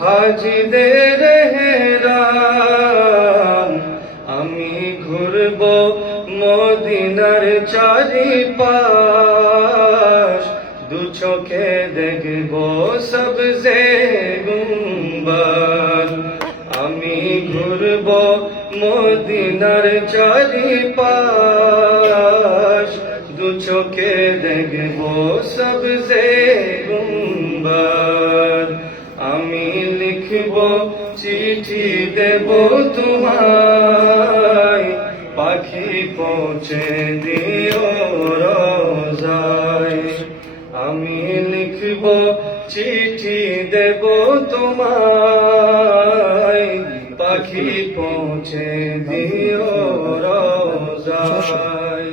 হাজিদের হেরাম আমি ঘুরব মদিনার চারিপাশ দু চোখে দেখব সবজে গুম্বদ আমি ঘুরব মদিনার চারিপাশ দু চোখে দেখব সবজে গুম্বদ আমি লিখব চিঠি দেব তোমায় পাখি পৌঁছে দিও রোজায় আমি লিখব চিঠি দেব তোমায় পাখি পৌঁছে দিও রোজায়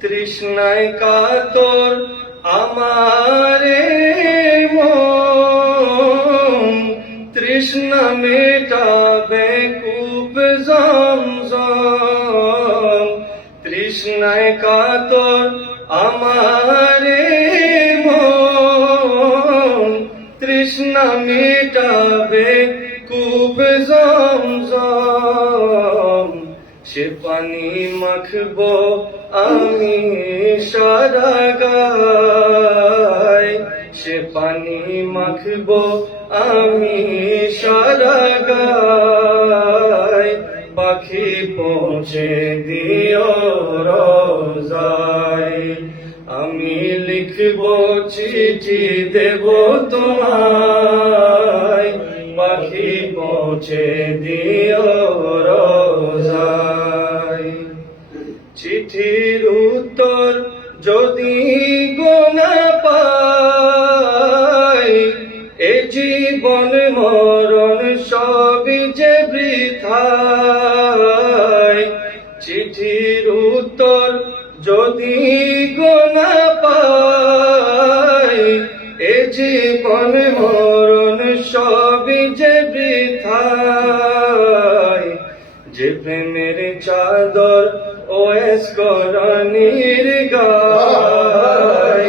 তৃষ্ণায় কাতর আমারে তৃষ্ণা মেটাবে কূপ জমজম তৃষ্ণায় কাতর আমারে মন তৃষ্ণা মেটাবে কূপ জমজম সে পানি মাখবো আমি সারা গায় সে পানি মাখবো আমি সারা গায় পাখি পৌঁছে দিও রোজায় আমি লিখব চিঠি দেব তোমায় পাখি পৌঁছে দিও রোজায় চিঠির উত্তর যদি গোনা পাই এ জীবন মরণ সবই যে বৃথায় চিঠির উত্তর যদি গোনা পাই এ জীবন মরণ সবই যে বৃথায় যে প্রেমের চাদর ওয়েস করণীর গায়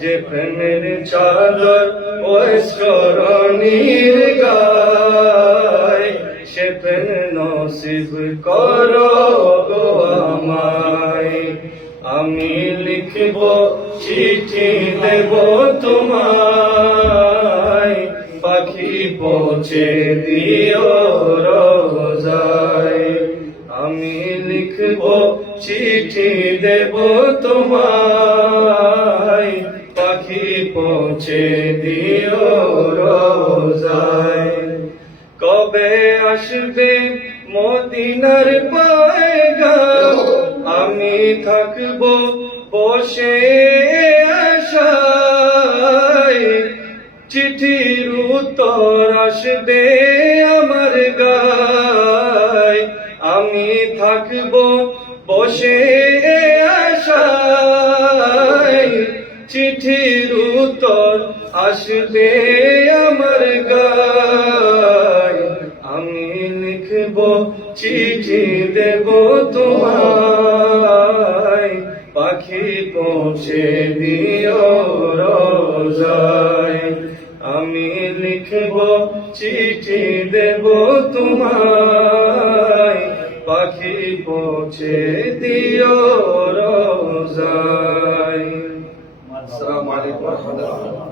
যে প্রেমের চাদর ওয়েস করণীর গায় সে প্রেম নসিব করো গো আমায় আমি লিখব চিঠি দেব তোমায় পাখি পৌঁছে দিও রোজায় আমি লিখব চিঠি দেব তোমায় পাখি পৌঁছে দিও রোজায় কবে আসবে মদিনার পয়গাম আমি থাকব বসে আশায় চিঠির উত্তর আসবে আমার গায় আমি থাকব বসে আশায় চিঠির উত্তর আসবে আমার গায় আমি লিখব চিঠি দেব তোমায় পাখি পৌঁছে দিও রোজায় আমি লিখব চিঠি দেব তোমায় পাখি পৌঁছে দিও রোজায় আসসালামু আলাইকুম ওয়া রাহমাতুল্লাহ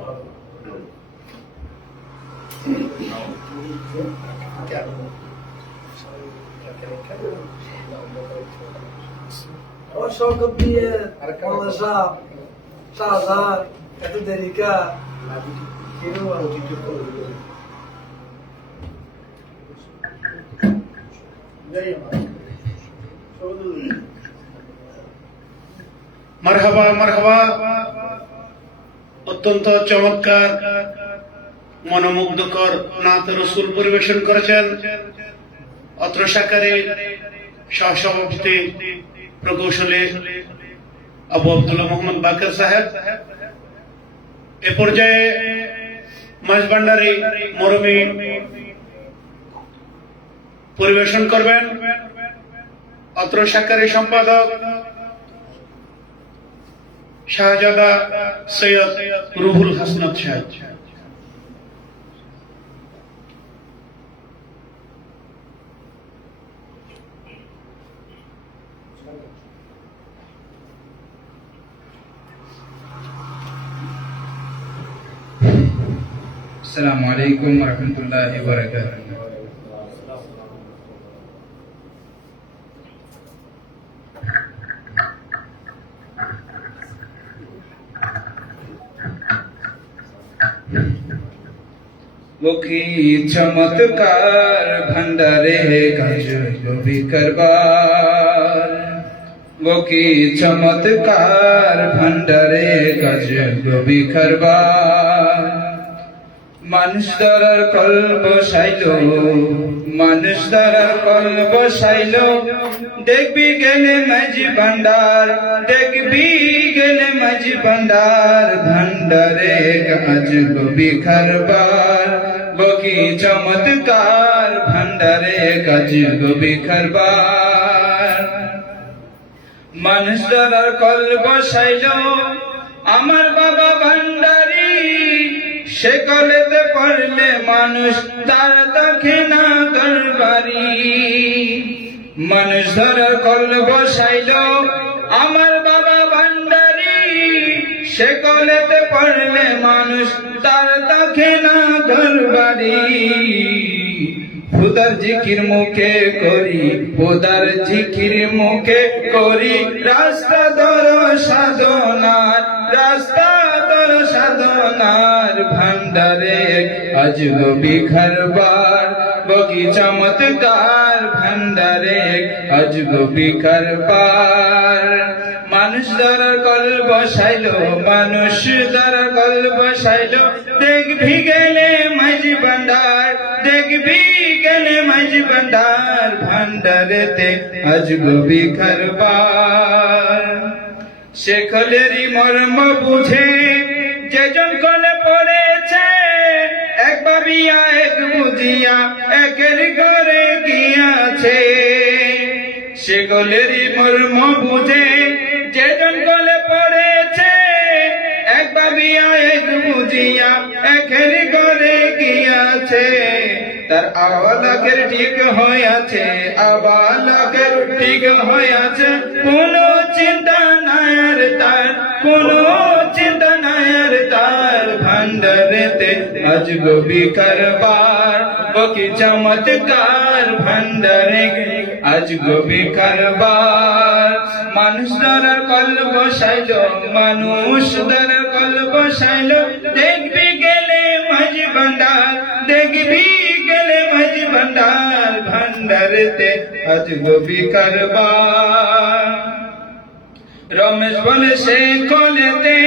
শওকত দিয়ে শাহজাহান এত দেরিকা মারহাবা মারহাবা অত্যন্ত চমৎকার মনোমুগ্ধকর নাত রসুল পরিবেশন করেছেন অত্র শাখারে সহসভাপতি প্রকৌশলী আবু আব্দুল্লাহ মোহাম্মদ বাকের সাহেব এ পর্যায়ে মাঝভান্ডারী মরমী পরিবেশন করবেন অত্র শাখারে সম্পাদক শাহজাদা সৈয়দ রুহুল হাসনাত সাহেব। আসসালামু আলাইকুম ওয়া রাহমাতুল্লাহি ওয়া বারাকাতুহু। वो की चमत्कार भंडारे गजब भी करबार, वो की चमत्कार भंडारे गजब भी करबार। মানুষ দ্বারার কল্প সাইল, মানুষ দ্বারার কল্প সাইল, দেখবি গেলে মাঝি ভান্ডার, দেখবি গেলে মাঝি ভান্ডার, ভান্ডারে গাছ গোবি খারবার, বকি চমৎকার ভান্ডারে গাছ গোবি খারবার। মানুষ দ্বারার কল্প সাইল আমার বাবা ভান্ডারি, সে কলেতে পড়লে মানুষ তার দেখে না ঘরবাড়ি। মানুষ ধরার কল বসাইল আমার বাবা ভান্ডারি, সে কলেতে পড়লে মানুষ তার দেখে না ঘরবাড়ি। খুদার জিকির মুখে করি, খুদার জিকির মুখে করি, রাস্তা ধর সাধনার, রাস্তা ধর সাধনার, ভান্ডারে আজব বিখারবার, বকি চমৎকার ভান্ডারে আজব বিখারবার। মানুষ ধরার কল বসাইল, মানুষ ধরার কল বসাইল, দেখবি গেলে মাঝি ভান্ডার, দেখবি গেলে মাঝি ভান্ডার, ভান্ডারেতে আজব বিখারবার। শেখলেরই মর্ম বুঝে যেজন কলে পড়েছে, এক ভাবিয়া এক বুঝিয়া একের ঘরে গিয়াছে। শেখলেরই মর্ম বুঝে যেজন কলে পড়েছে, এক ভাবিয়া এক বুঝিয়া একের ঘরে গিয়াছে। তার আওয়ালাকের ঠিক হইয়াছে, আবালকের ঠিক হইয়াছে, কোনো চিন্তা নাই আর তার, কোনো চিন্তা নাই আর তার, ভান্ডারেতে আজব বিখারবার, বকি চমৎকার ভান্ডারে আজব বিখারবার। মানুষ দ্বারা কল বসাইল, মানুষ দ্বারা কল বসাইল, দেখবি গেলে মাঝি ভান্ডার, দেখবি গেলে মাঝি ভান্ডার, ভান্ডারেতে আজব বিখারবার। রমেশ বলে সে কলেতে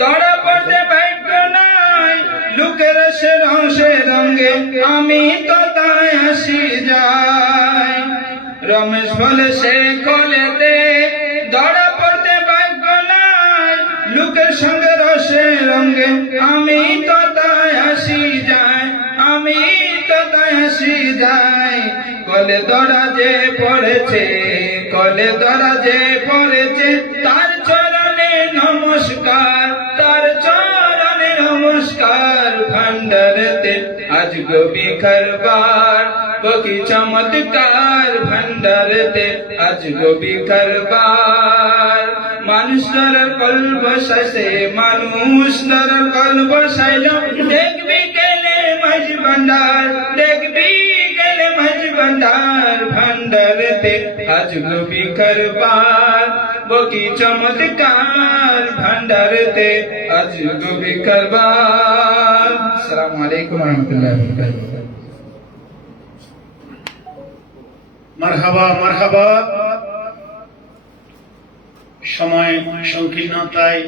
ধরা পড়তে ভাগ্য নাই, লোকের সে রংসে রঙে আমি তো তাই হাসি যাই। রমেশ বলে সে কলেতে ধরা পড়তে ভাগ্য নাই, লোকের সঙ্গে রসে রঙে আমি তো তাই হাসি যাই, আমি তো তাই হাসি যাই। কলে ধরা যে পড়েছে, কলে ধরা যে পড়েছে, তার চরণে নমস্কার, তার চরণে নমস্কার, ভান্ডারেতে আজব বিখারবার, বকি চমৎকার ভান্ডারেতে আজব বিখারবার। মানুষ দ্বারা কল বসাইছে, মানুষ দ্বারা কল বসাইল, দেখবি গেলে মাঝি ভান্ডার, দেখবি গেলে মাঝি ভান্ডার, ভান্ডারেতে আজব বিখারবার, বকি চমৎকার ভান্ডারেতে আজব বিখারবার। আসসালামু আলাইকুম ওয়া রাহমাতুল্লাহি ওয়া বারাকাতুহু। মারহাবা মারহাবা। সময় সংকীর্ণতায়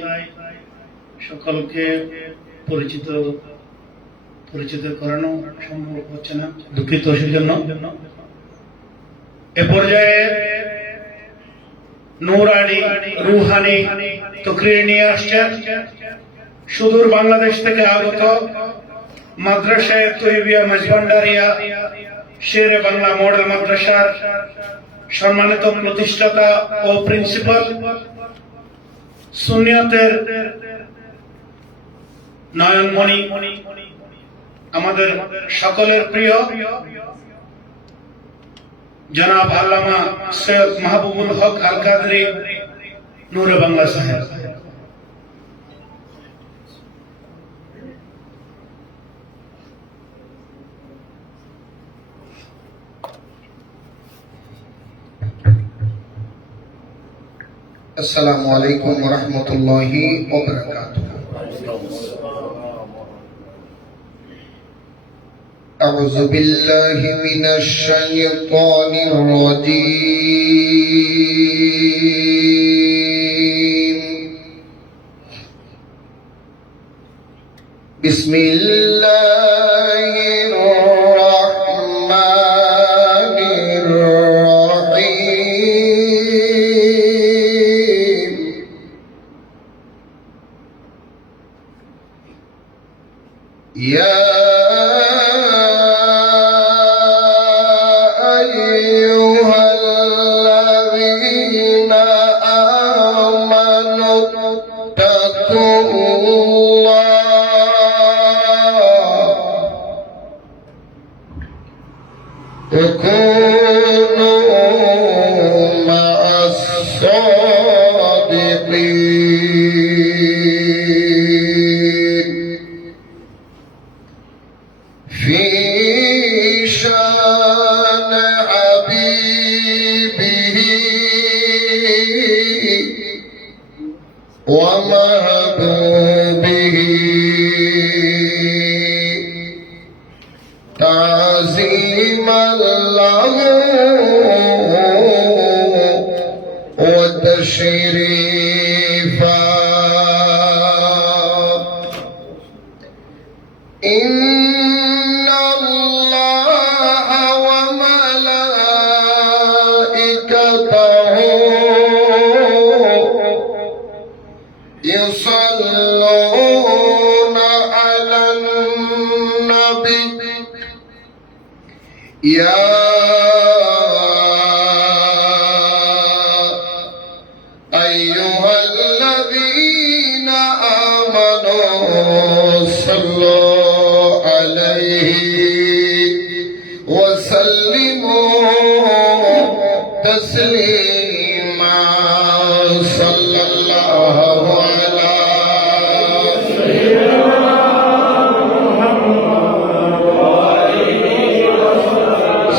সকলকে পরিচিত করানো সম্ভব হচ্ছে না, দুঃখিত সেজন্য। এ পর্যায়ে নূরানি রুহানি তকরির নিয়ে আসছেন সুদূর বাংলাদেশ থেকে আগত মাদ্রাসায়ে তৈয়বিয়া মাঝভান্ডারিয়া শেরে বাংলা মডেল মাদ্রাসার সম্মানিত প্রতিষ্ঠাতা ও প্রিন্সিপাল, সুন্নিয়তের নয়নমণি, আমাদের সকলের প্রিয় জনাব আল্লামা সৈয়দ মাহবুবুল হক আল কাদরি নূরে বাংলা সাহেব। আসসালামু আলাইকুম ওয়া রাহমাতুল্লাহি ওয়া বারাকাতুহু। أعوذ بالله من الشيطان الرجيم. بسم الله الرحمن الرحيم. يا وكونوا مع الصادقين في شان حبيبه ومحبوبه تعظيما له وتشريفا. إن الله وملائكته يصلون على النبي يا أيها الذين آمنوا صلوا عليه وسلموا تسليما. صلى الله على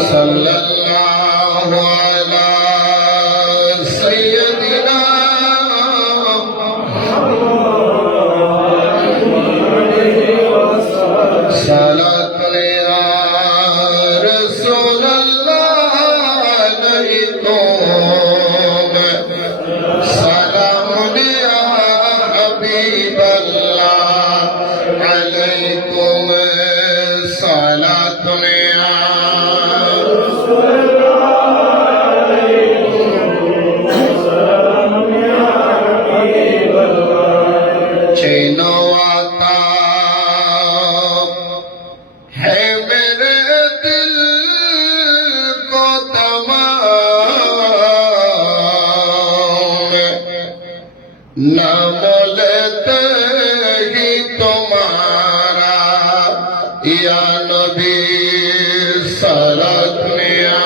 صلى الله على سيدنا صلاة يا رسول الله عليكم سلام يا حبيب الله عليكم صلاة يا चैनवाता है मेरे दिल को तमाम नाम लेते ही तुम्हारा या नबी सलात निया.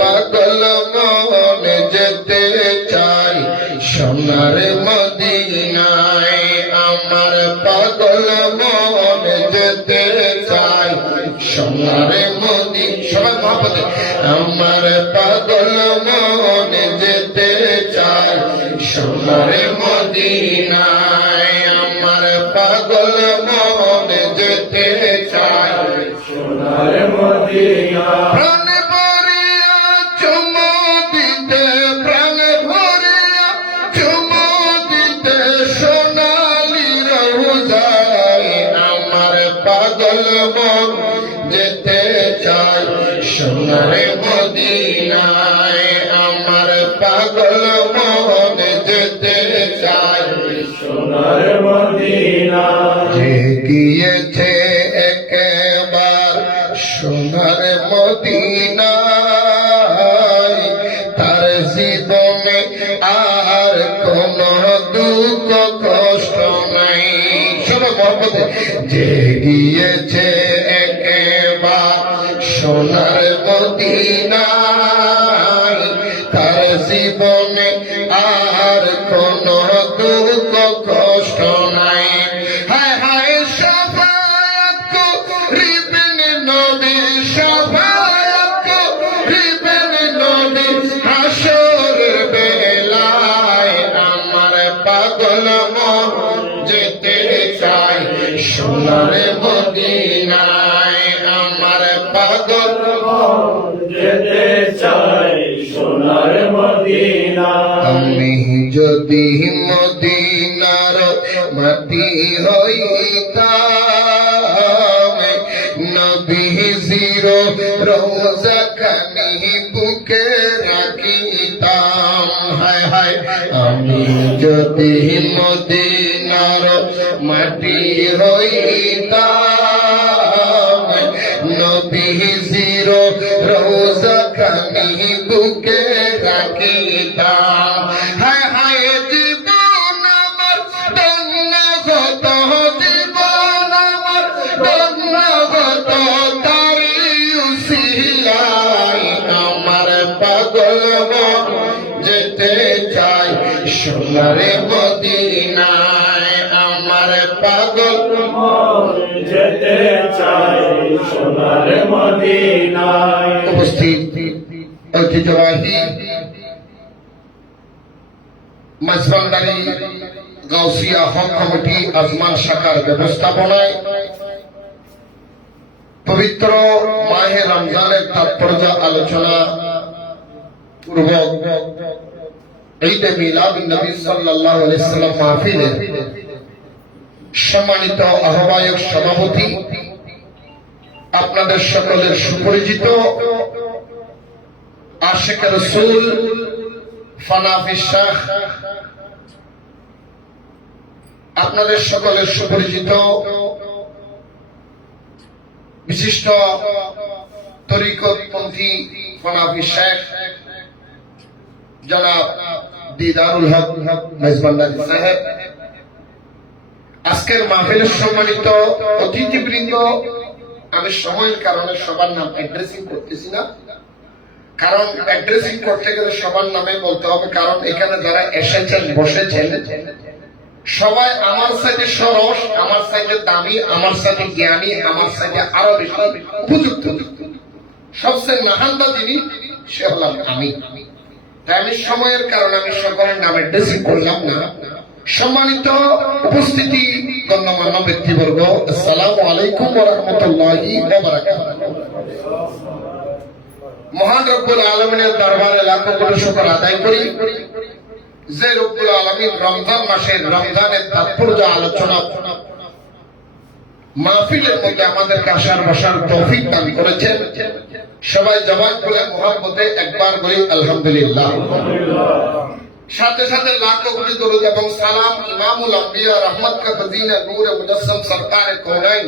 পাগল মন যেতে চাই সোনার মদিনায়. আমার পাগল মন যেতে চাই সোনার মদিনায়. সবাই মহব্বতে আমার পাগল মন যেতে চাই সোনার মদিনায়. আমার পাগল মন যেতে চাই সোনার মদিনায়. প্রাণে ভরিয়া চুমু দিতে প্রাণ ভরিয়া চুমু দিতে সোনালি রওজায়. আমার পাগল মন যেতে চাই সোনার মদিনায়. আমার পাগল মন যেতে চাই সোনার মদিনায়. যে গিয়েছে একবার সোনার মদিনায় তার জীবনে আর কোন দুঃখ কষ্ট নাই. শোনো মহব্বতে যে গিয়েছে একবার সোনার মদিনায় তার জীবনে আর কোন দুঃখ কষ্ট নাই. হায় হায় শাফায়াত করিবে মদিনা আমি যদি মদিনার মাটি হইতাম নবীজির রওজা খানি বুকে রাখিতাম হায় হায় আমি যদি মদিনার মাটি হইতাম নবীজির রওজা খানি বুকে রাখিতাম হায় হায় জীবন আমার ধন্য হত জীবন আমার ধন্য হত তারি উসিলাই আমার পাগল মন যেতে চাই সোনার মদিনায় আমার পাগল মন যেতে চাই সোনার মদিনায় উপস্থিত ঐতিহ্যবাহী Maijbhandari Gausia hoc committee Ajman শাখার ব্যবস্থাপনায় পবিত্র মাহে রমজানের তাৎপর্য আলোচনা পূর্বক ঈদে মিলাদুন নবী সাল্লাল্লাহু আলাইহি সাল্লাম মাহফিলের সম্মানিত আহ্বায়ক সভাপতি আপনাদের সকলের সুপরিচিত আশিক রাসূল ফানাফি শাহ আপনাদের সকলের সুপরিচিত বিশিষ্ট তরিকতপন্থী ফানাফি শেখ জনাব দিদারুল হক মেজবান্ডারি সাহেব আজকের মাহফিলের সম্মানিত অতিথিবৃন্দ আমি সময়ের কারণে সবার নাম অ্যাড্রেসিং করতেছি না কারণ অ্যাড্রেসিং করতে গেলে সবার নামে বলতে হবে কারণ এখানে যারা এসেছেন বসেছেন সবাই আমার সাথে সরস আমার সাথে দামি আমার সাথে জ্ঞানী আমার সাথে আরো বেশি উপযুক্ত সবচেয়ে মহানটা যিনি সে হলাম আমি তাই আমি সময়ের কারণে আমি সকলের নাম অ্যাড্রেসিং করলাম না সম্মানিত উপস্থিতি গণ্যমান্য ব্যক্তিবর্গ আসসালামু আলাইকুম ওয়া রাহমাতুল্লাহি ওয়া বারাকাতুহু মহান রব্বুল আলামিনের দরবারে লাখো কোটি শুকর আদায় করি যে রব্বুল আলামিন রমজান মাসের রমজানের তাৎপর্য আলোচনা মাহফিলের মধ্যে আমাদেরকে আসার বসার তৌফিক দান করেছেন সবাই জবান করে মুহাব্বতে একবার বলি আলহামদুলিল্লাহ সাথে সাথে লাখো কোটি দরুদ এবং সালাম ইমামুল আম্বিয়া রহমত কা খজিনা নূর মুজাসসাম সরকার কৌনাইন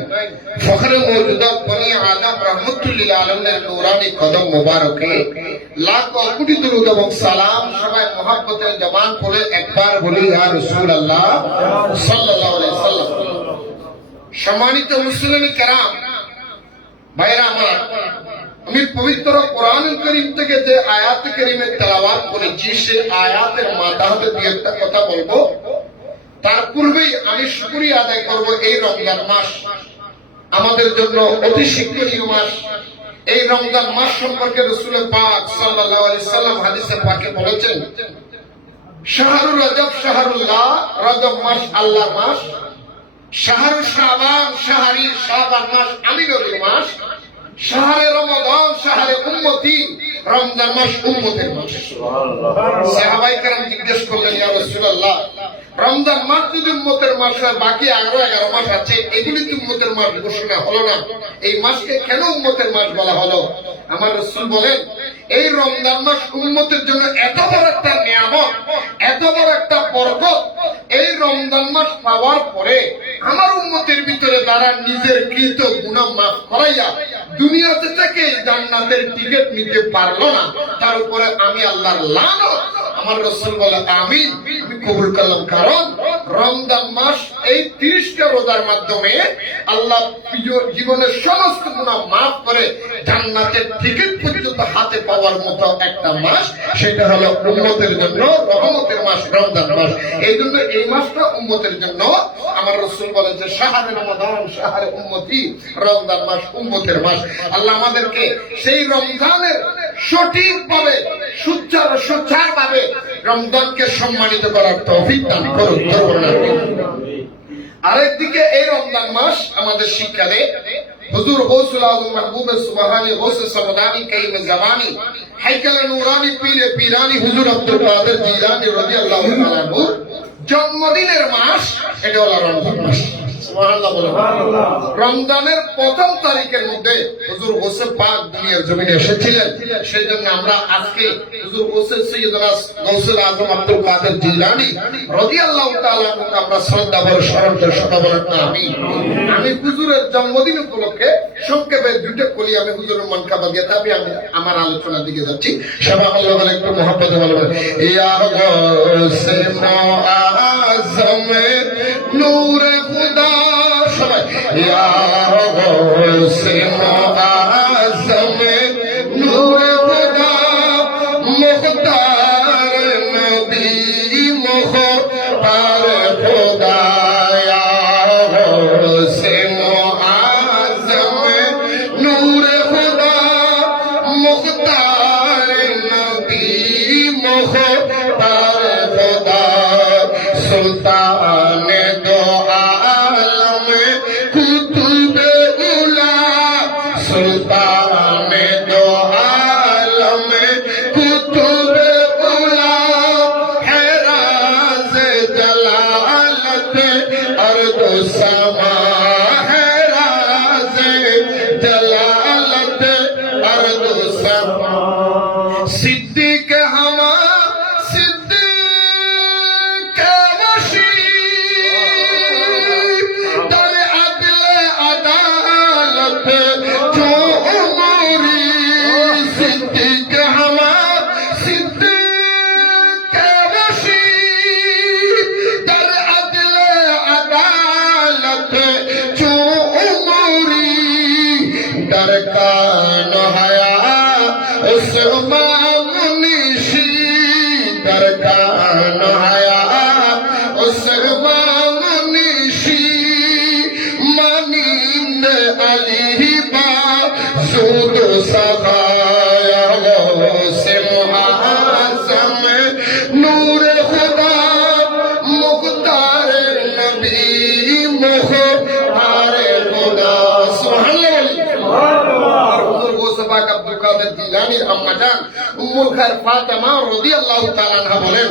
ফখর মওজুদাত বনি আদম রহমাতুল লিল আলামিনের নূরানি কদম মুবারকে লাখো কোটি দরুদ এবং সালাম সবাই মুহাব্বতে জবান করে একবার বলি ইয়া রাসূলুল্লাহ সাল্লাল্লাহু আলাইহি সাল্লাম সম্মানিত মুসলিম کرام ভাইরা আমার আমি পবিত্র কোরআনুল কারীম থেকে যে আয়াত কারীমে তেলাওয়াত করেছি সেই আয়াতের মাঝখানে দুই একটা কথা বলবো তার পূর্বেই আমি শুকরিয়া আদায় করব এই রমজান মাস আমাদের জন্য অতি শিক্ষণীয় মাস এই রমজান মাস সম্পর্কে রাসূল পাক সাল্লাল্লাহু আলাইহি সাল্লাম হাদিসে পাকে বলেছেন শাহরুর রজব শাহরুল্লাহ রজব মাস আল্লাহর মাস শাহরুর শাবান শাহরি শাবান মাস আমিরের মাস শাহরে রমাদান শাহরে উম্মতি রমজান মাস উম্মতের মাস সাহাবায়ে কেরাম জিজ্ঞেস করলেন ইয়া রাসূলুল্লাহ রমজান মাস যদি উম্মতের মাস হয় বাকি আরো 11 মাস আছে এগুলি কি উম্মতের মাস ঘোষণা হলো না এই মাসকে কেন উম্মতের মাস বলা হলো আমার রাসূল বলেন এই রমজান মাস উম্মতের জন্য এত বড় একটা নিয়ামত এত বড় একটা বরকত এই রমজান মাস পাওয়ার পরে আমার উম্মতের ভিতরে যারা নিজের কৃত গুনাহ মাফ করাইয়া দুনিয়াতে থেকে জান্নাতের টিকিট নিতে পারলো না তার উপরে আমি আল্লাহর লানত আমার রাসূল বলে আমিন আমি কবুল করলাম কারণ রমজান মাস এই 30টা রোজার মাধ্যমে আল্লাহ জীবনের সমস্ত গুনাহ maaf করে জান্নাতের টিকিট পর্যন্ত হাতে পাওয়ার মতো একটা মাস সেটা হলো উম্মতের জন্য রহমতের মাস রমজান মাস এইজন্য এই মাসটা উম্মতের জন্য আমার রাসূল বলেন যে শাহরে রমাদান শাহরে উম্মতি রমজান মাস উম্মতের মাস আল্লাহ আমাদেরকে সেই রমজানের সঠিকভাবে সুচারুভাবে রমজানকে সম্মানিত করার তৌফিক দান করুন। আরেকদিকে এই রমজান মাস আমাদের শিক্ষা দেয় হুজুর গৌসুল আজম মাহবুব সুবহানী গৌস সমদানি কাইম জামানি হাইকাল নুরানি পীরে পীরানি হুজুর আব্দুল কাদের জিলানী রাদিয়াল্লাহু তাআলা আনহু জন্মদিনের মাস এটা হলো রমজান মাস। সুবহানাল্লাহ বলেন। রমজানের প্রথম তারিখের মধ্যে হুজুর গৌসে পাক দুনিয়ার জমিনে এসেছিলেন, সেই জন্য আমরা আজকে হুজুর গৌসে সৈয়দনা গৌসুল আজম আব্দুল কাদের জিলানী রাদিয়াল্লাহু তাআলা আনহুকে আমরা শ্রদ্ধা ভরে স্মরণ করে সদা বলেন আমিন। আমি হুজুরের জন্মদিন উপলক্ষে সংক্ষেপে দুটো কলি আমি হুজুরের মানকাবা দিয়ে তবে আমি আমার আলোচনার দিকে যাচ্ছি। সবাই আল্লাহ বলে একটু মহব্বতে বলবেন, ইয়া গৌসে মুআজ্জম নূরে খুদা, সবাই ইয়া গৌসে মুআজ্জম নূরে খুদা মুখতার নবী মুখতার খুদা, ইয়া গৌসে মুআজ্জম নূরে খুদা মুখতার নবী মুখতার খুদা, সুলতান দো আলম কুতুবে উলা, সুলতান দো আলম কুতুবে উলা, হেরাজ জলালত অর্দ সমা, হেরাজ জলালত অর্দ সমা, সিদ্দিক হামা সিদ্দিক মশি در عدل عدالت جو عمری، صدیق ہما صدیق وشی در عدل عدالت جو عمری، در کان حیا عثمان نشی، در کان حیا عثمان نشی، مانند علی با زود و سخایا غوث معظم نور خدا مختار نبی مختار خدا، سبحان اللہ۔ হুজুর গৌসে পাক আব্দুল কাদের জিলানীর আম্মা জান উম্মুল খায়র ফাতেমা রাদিয়াল্লাহু তাআলা আনহা বলেন,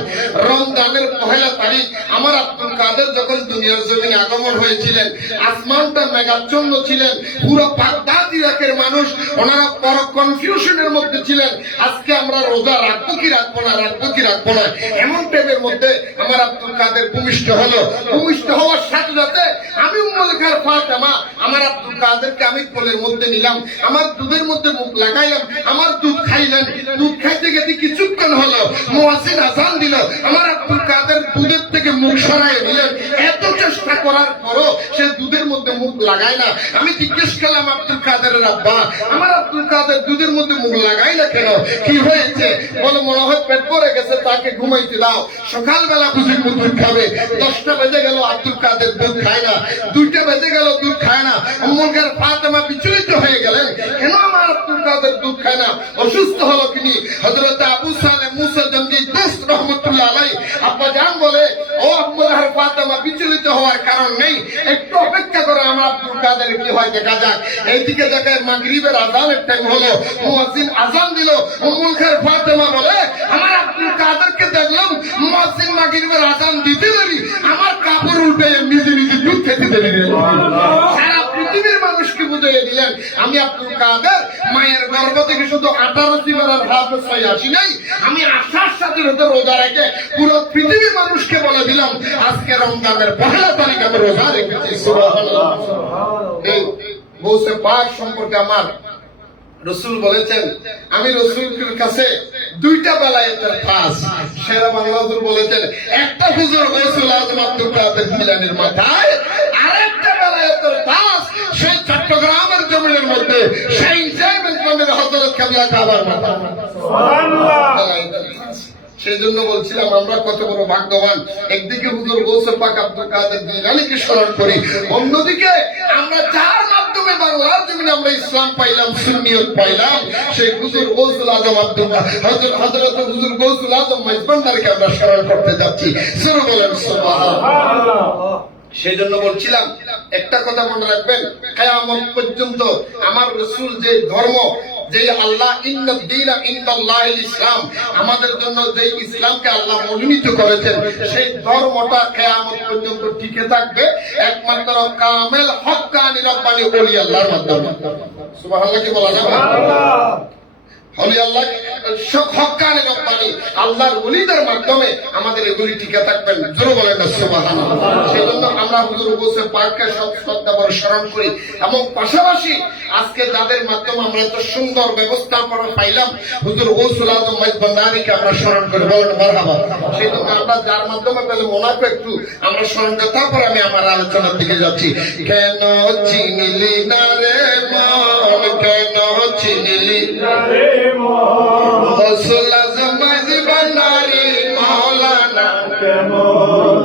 রমজানের পহেলা তারিখ আমার আব্দুল কাদের যখন দুনিয়ার জমিনে আগমন হয়েছিলেন, আসমানটা মেঘাচ্ছন্ন ছিলেন, পুরো বাগদাদ ইরাকের মানুষ ওনারা বড় কনফিউশনের মধ্যে ছিলেন, আজকে আমরা রোজা রাখবো কি রাখবো না, রাখবো কি রাখবো না, এমন টাইমের মধ্যে আমার আব্দুল কাদের ভূমিষ্ঠ হলো। ভূমিষ্ঠ হওয়ার সাথে সাথে আমি উম্মুল খায়র ফাতেমা আমার আব্দুল কাদেরকে আমি কোলের মধ্যে নিলাম, আমার দুধের মধ্যে মুখ লাগাইলাম, আমার দুধ খাইলেন, দুধ খাইতে গেতে কিছুক্ষণ হলো মুয়াজ্জিন আযান দিল, আমার আব্দুল কাদের দুধের থেকে মুখ সরাই নিলেন, এত চেষ্টা করার পরও সে দুধের মধ্যে মুখ লাগায় না। আমি জিজ্ঞেস করলাম আব্দুল কাদেরের আব্বা, আমার আব্দুল কাদের দুধের মধ্যে মুখ লাগাই না কেন, কি হয়েছে? বলে মনে হয় পেট ভরে গেছে, তাকে ঘুমাইতে দাও, সকালবেলা বুঝি দুধ খাবে। 10টা বেজে গেল আব্দুল কাদের দুধ খায় না, 2টা বেজে গেল দুধ খায় না। উম্মুল খায়র ফাতেমা বিচলিত হয়ে গেলেন, কেন আমার আব্দুল কাদের দুধ খায় না, অসুস্থ হলো কিনি? হযরত আবু সালেহ মুসা জঙ্গি দোস্ত রাহমাতুল্লাহ আলাইহি আব্বা জান বলে, ও উম্মুল খায়র ফাতেমা বিচলিত হওয়ার কারণ নেই, একটু অপেক্ষা করো, আমার আব্দুল কাদের কি হয় দেখা যাক। এইদিকে জায়গায় মাগরিবের আযানের টাইম হলো, মুয়াজ্জিন আযান দিল, উম্মুল খায়র ফাতেমা বলে, আমার আব্দুল কাদেরকে দেখলাম মুয়াজ্জিন মাগরিবের আযান দিতে দেরি, আমার কাপড় উল্টে নিজে নিজে দুধ খেতে দেরি। সারা পৃথিবীর মানুষকে বুঝিয়ে দিলেন, আমি আব্দুল কাদের মায়ের গর্ভ থেকে শুধু 18 সিবারের হাত ছয় আসি নাই, আমি আশার সাথে রোজা রেখে পুরো পৃথিবীর মানুষকে বলে দিলাম আজকে রমজানের পহেলা তারিখ আমি রোজা রেখেছি। সুবহানাল্লাহ। এই গৌসে পাক সম্পর্কে আমার রাসূল বলেছেন, আমি রাসূলের কাছে 2টা বেলায়েতের পাস, সেরা বাংলা হুজুর বলেছেন, একটা হুজুর গৌসুল আজম আব্দুল কাদের জিলানীর মাথায়, আরেকটা বেলায়েতের পাস সেই চট্টগ্রামের জমিনের মধ্যে সেই জায়গায় হযরত কিবলা কাবার মাথা। সুবহানাল্লাহ। সেই জন্য বলছিলাম আমরা কত বড় ভাগ্যবান, একদিকে হুজুর গৌসে পাক আব্দুল কাদের জিলানীকে স্মরণ করি, অন্যদিকে আমরা যার মাধ্যমে বাংলার জমিনে আমরা ইসলাম পাইলাম, সুন্নিয়ত পাইলাম, সেই হুজুর গৌসুল আজম আব্দুল হযরত হুজুর গৌসুল আজম মাইজবান্ডারকে আমরা স্মরণ করতে যাচ্ছি। সুবহানাল্লাহ। সেই জন্য বলছিলাম একটা কথা মনে রাখবেন, কিয়ামত পর্যন্ত আমার রাসূল যে ধর্ম, যে আল্লাহ ইন্নাদ-দীনা ইনদাল্লাহিল ইসলাম, আমাদের জন্য যে ইসলামকে আল্লাহ মনোনীত করেছেন, সেই ধর্মটা কিয়ামত পর্যন্ত টিকে থাকবে একমাত্র কামেল হক্কানি রব্বানি ওলি আল্লাহর মাধ্যমে। সুবহানাল্লাহ কি বলা যাবে? ওলি আল্লাহ হক্কানি রব্বানি আল্লাহর ওলিদের মাধ্যমে আমাদের এগুলি টিকে থাকবেন। জোরে বলেন না সুবহানাল্লাহ। সেজন্য আমরা হুজুর গোসে পাককে সব শ্রদ্ধা করে স্মরণ করি, এবং পাশাপাশি আজকে যাদের মাধ্যমে আমরা এত সুন্দর ব্যবস্থাপনা পাইলাম, হুজুর গৌসুল আজম মাইজ ভান্ডারীকে আমরা স্মরণ করি, বলেন মারহাবা। সেই জন্য আমরা যার মাধ্যমে পেলে ওনাকে একটু আমরা স্মরণ করি, তারপরে আমি আমার আলোচনার দিকে যাচ্ছি। কেন চিনলি না রে মন, কেন চিনলি না রে মন, গৌসুল আজম মাইজ ভান্ডারী মাওলানা কেমন,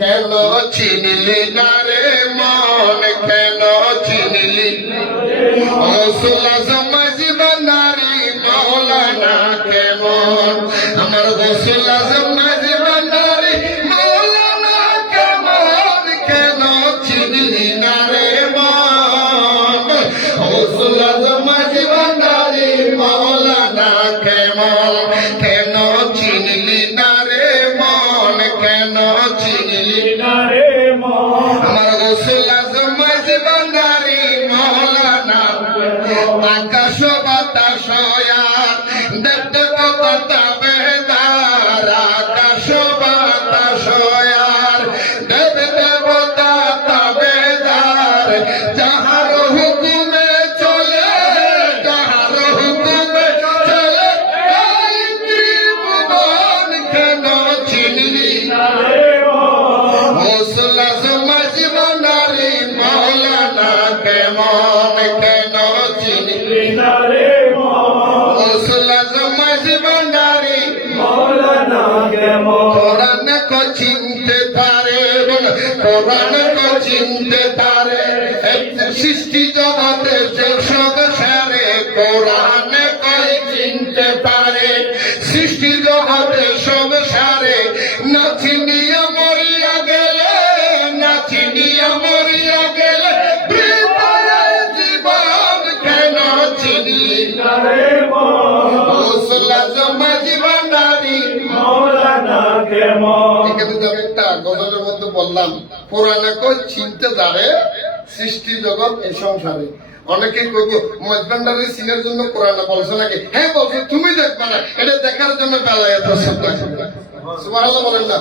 কেন চিনলি না রে মন, কেন চিনলি গৌসুল আজম মাইজ ভান্ডারী মাওলানা কেমন, আমার গৌসুল আজম মাইজ ভান্ডারী মাওলানা কেমন, কেন চিনলি না রে মন, গৌসুল আজম মাইজ ভান্ডারী মাওলানা কেমন, কেন চিনলি না রে মন, কেন চিনলি না রে মন, আমার গৌসুল আজম মাইজ ভান্ডারী মাওলানা আকাশ বাতাস আর দেখতে কতটা বেদার, আকাশ বাতাস আর দেব দেবতা বেদার, যাহার হুকুমে চলে, যাহার হুকুমে চলে এই ত্রিভুবন, কেন চিনলি না রে মন, গৌসুল আজম মাইজ ভান্ডারী মাওলানা কেমন, কেন চিনলি না রে মন, গৌসুল আজম মাইজ ভান্ডারী মাওলানা কেমন, কোরআন কো চিনতে পারে, কোরআন কো চিনতে পারে, সৃষ্টি জগতে যে সব সারে, কোরআন কো চিনতে পারে, সৃষ্টি জগতে সব সারে, না চিনিয়া মরিয়া গেলে, না চিনিয়া মরিয়া গেলে বৃথায় জীবন, কেন চিনলি না রে মন, গৌসুল আজম মাইজ ভান্ডারী মাওলানা কেমন। এখানে তো আমি একটা গজলের মধ্যে বললাম, কোরআন কো চিনতে পারে, সৃষ্টি জগৎ এই সংসারে। অনেকে কইব মাইজ ভান্ডারী সিনের জন্য কোরআন বলছে নাকি? হ্যাঁ বলছে, তুমি দেখবা না, এটা দেখার জন্য বেলায় এত শ্রদ্ধা। সুবহানাল্লাহ বলেন না?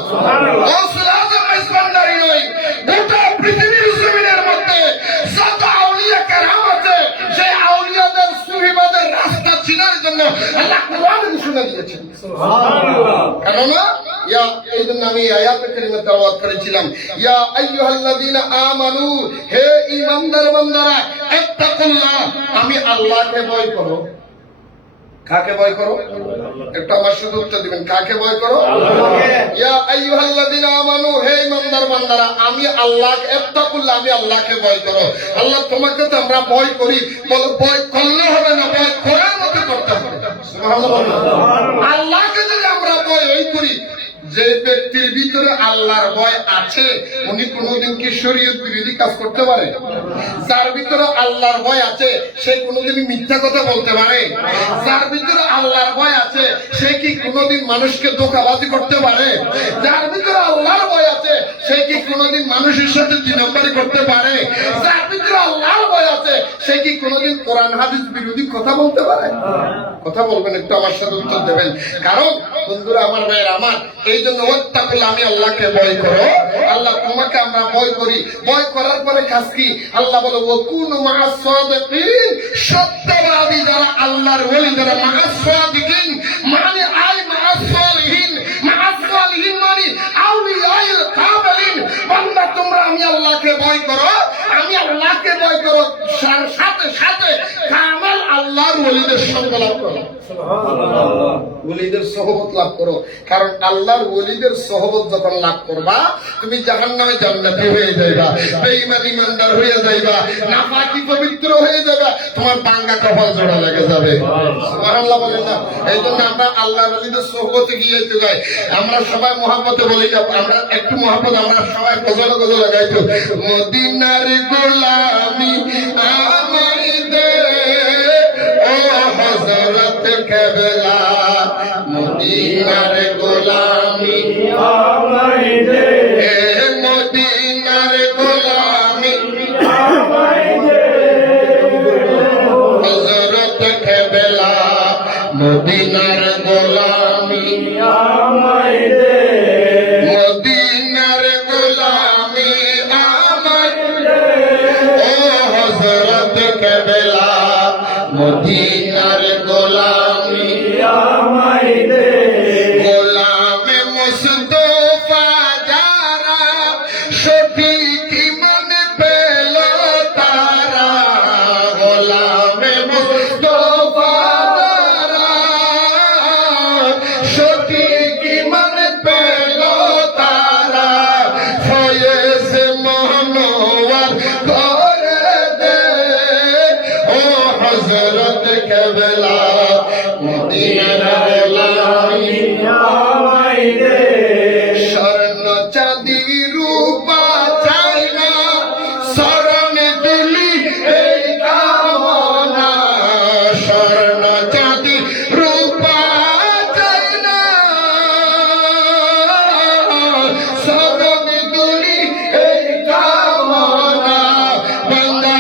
গৌসুল আজম মাইজ ভান্ডারী নয়, গোটা পৃথিবীর জমিনের মধ্যে যত আউলিয়া কেরাম আছে, সেই আউলিয়াদের সুফিবাদের রাস্তা চিনার জন্য আল্লাহ কোরআন ঘোষণা দিয়েছেন। সুবহানাল্লাহ। কেননা এই জন্য আমি আয়াতে কারিমা তেলাওয়াত করেছিলাম, ইয়া আইয়ুহাল্লাযীনা আমানু, হে ঈমানদার বান্দারা, ইত্তাকুল্লাহ, আমি আল্লাহকে ভয় করো। কাকে ভয় করো? একটু আমার শুধু উত্তর দিবেন, কাকে ভয় করো? আল্লাহকে। ইয়া আইয়ুহাল্লাযীনা আমানু, হে ঈমানদার বান্দারা, আমি আল্লাহকে, ইত্তাকুল্লাহ, আমি আল্লাহকে ভয় করো। আল্লাহ তোমাকে তো আমরা ভয় করি, বলো ভয় করলে হবে না, ভয় করার মতো করতে হবে। সুবহানাল্লাহ। আল্লাহকে যদি আমরা ভয় এই করি, যে ব্যক্তির ভিতরে আল্লাহর ভয় আছে, উনি কোনোদিন কি শরীয়ত বিরোধী কাজ করতে পারে? যার ভিতরে আল্লাহর ভয় আছে, সে কোনোদিন মিথ্যা কথা বলতে পারে? যার ভিতরে আল্লাহর ভয় আছে, সে কি কোনোদিন মানুষকে ধোঁকাবাজি করতে পারে? যার ভিতরে আল্লাহর ভয় আছে, সে কি কোনোদিন মানুষের সাথে দুই নম্বরই করতে পারে? যার ভিতরে আল্লাহর ভয় আছে, সে কি কোনোদিন কোরআন হাদিস বিরোধী কথা বলতে পারে? কথা বলবেন, একটু আমার সাথে উত্তর দেবেন। কারণ বন্ধুরা আমার, ভাইয়ের আমার, এই জন্য ওয়াত্তাকুল্লাহ, আমি আল্লাহকে ভয় করো। আল্লাহ তোমাকে আমরা ভয় করি। ভয় করার পরে কাজ কি? আল্লাহ বলে ওয়াকুনু মা'আস সাদিকিন, সত্যবাদী যারা, আল্লাহর ওলি যারা, মা'আস সাদিকিন মানে আই মা'আস সালিহিন, মা'আস সালিহিন মানে আউলিয়ায়ে কামিলিন। বান্দা তোমরা আমি আল্লাহকে ভয় করো, আমি আল্লাহকে ভয় করো, সাথে সাথে কামাল আল্লাহ আল্লাহর ওলিদের সঙ্গ লাভ করো, ওলিদের সহবত লাভ করো। কারণ আল্লাহর ওলিদের সহবত যখন লাভ করবা, তুমি জাহান্নামে জান্নাতি হয়ে যাইবা, বেঈমান ইমানদার হয়ে যাইবা, নাপাকি পবিত্র হয়ে যাবে, তোমার ভাঙা কপাল জোড়া লেগে যাবে। সুবহানাল্লাহ বলেন না? এই জন্য আমরা আল্লাহর ওলিদের সহবতে গিয়ে যাই। আমরা সবাই মহব্বতে বলি, আমরা একটু মহব্বত, আমরা সবাই গজলে গজলে গাইতো, মদিনার গোলামি আমায় দে ও হযরত কেবলা, মদিনার গোলামি আমায় দে, মদিনার গোলামি আমায় দে হযরত কেবলা, মদিনার গোলামি আমায় দে, মদিনার গোলামি আমায় দে ও হযরত কেবলা, মদিনার গোলামি আমায় দে। গোলামে মুস্তাফা যারা সঠিক ঈমান পেল তারা, গোলামে মুস্তাফা যারা সঠিক ঈমান পেল তারা, ফয়েজ মনোয়ার করে দে ও হযরত কেবলা, মদিনার গোলামি আমায় দে। স্বর্ণ চাঁদি রূপা চাই না, শরণ দিলি এই কামনা, স্বর্ণ চাঁদি রূপা চাই না, শরণ দিলি এই কামনা, বান্দা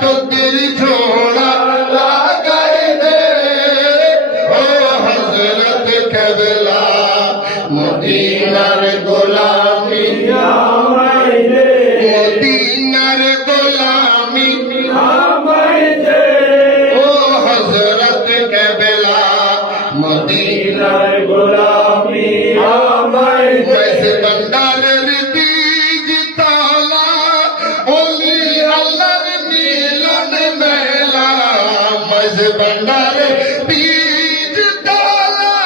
তো দিল ছোড়া লাগাই দে ও হযরত কেবলা, মদিনার গোলামি আমায় দে, মদিনার গোলামি আমায় দে ও হযরত কেবলা, মদিনার গোলামি আমায় দে। বন্দারের বীজ তলা ওলি আল্লাহর মিলন মেলা, মজ বন্দারের বীজ তলা,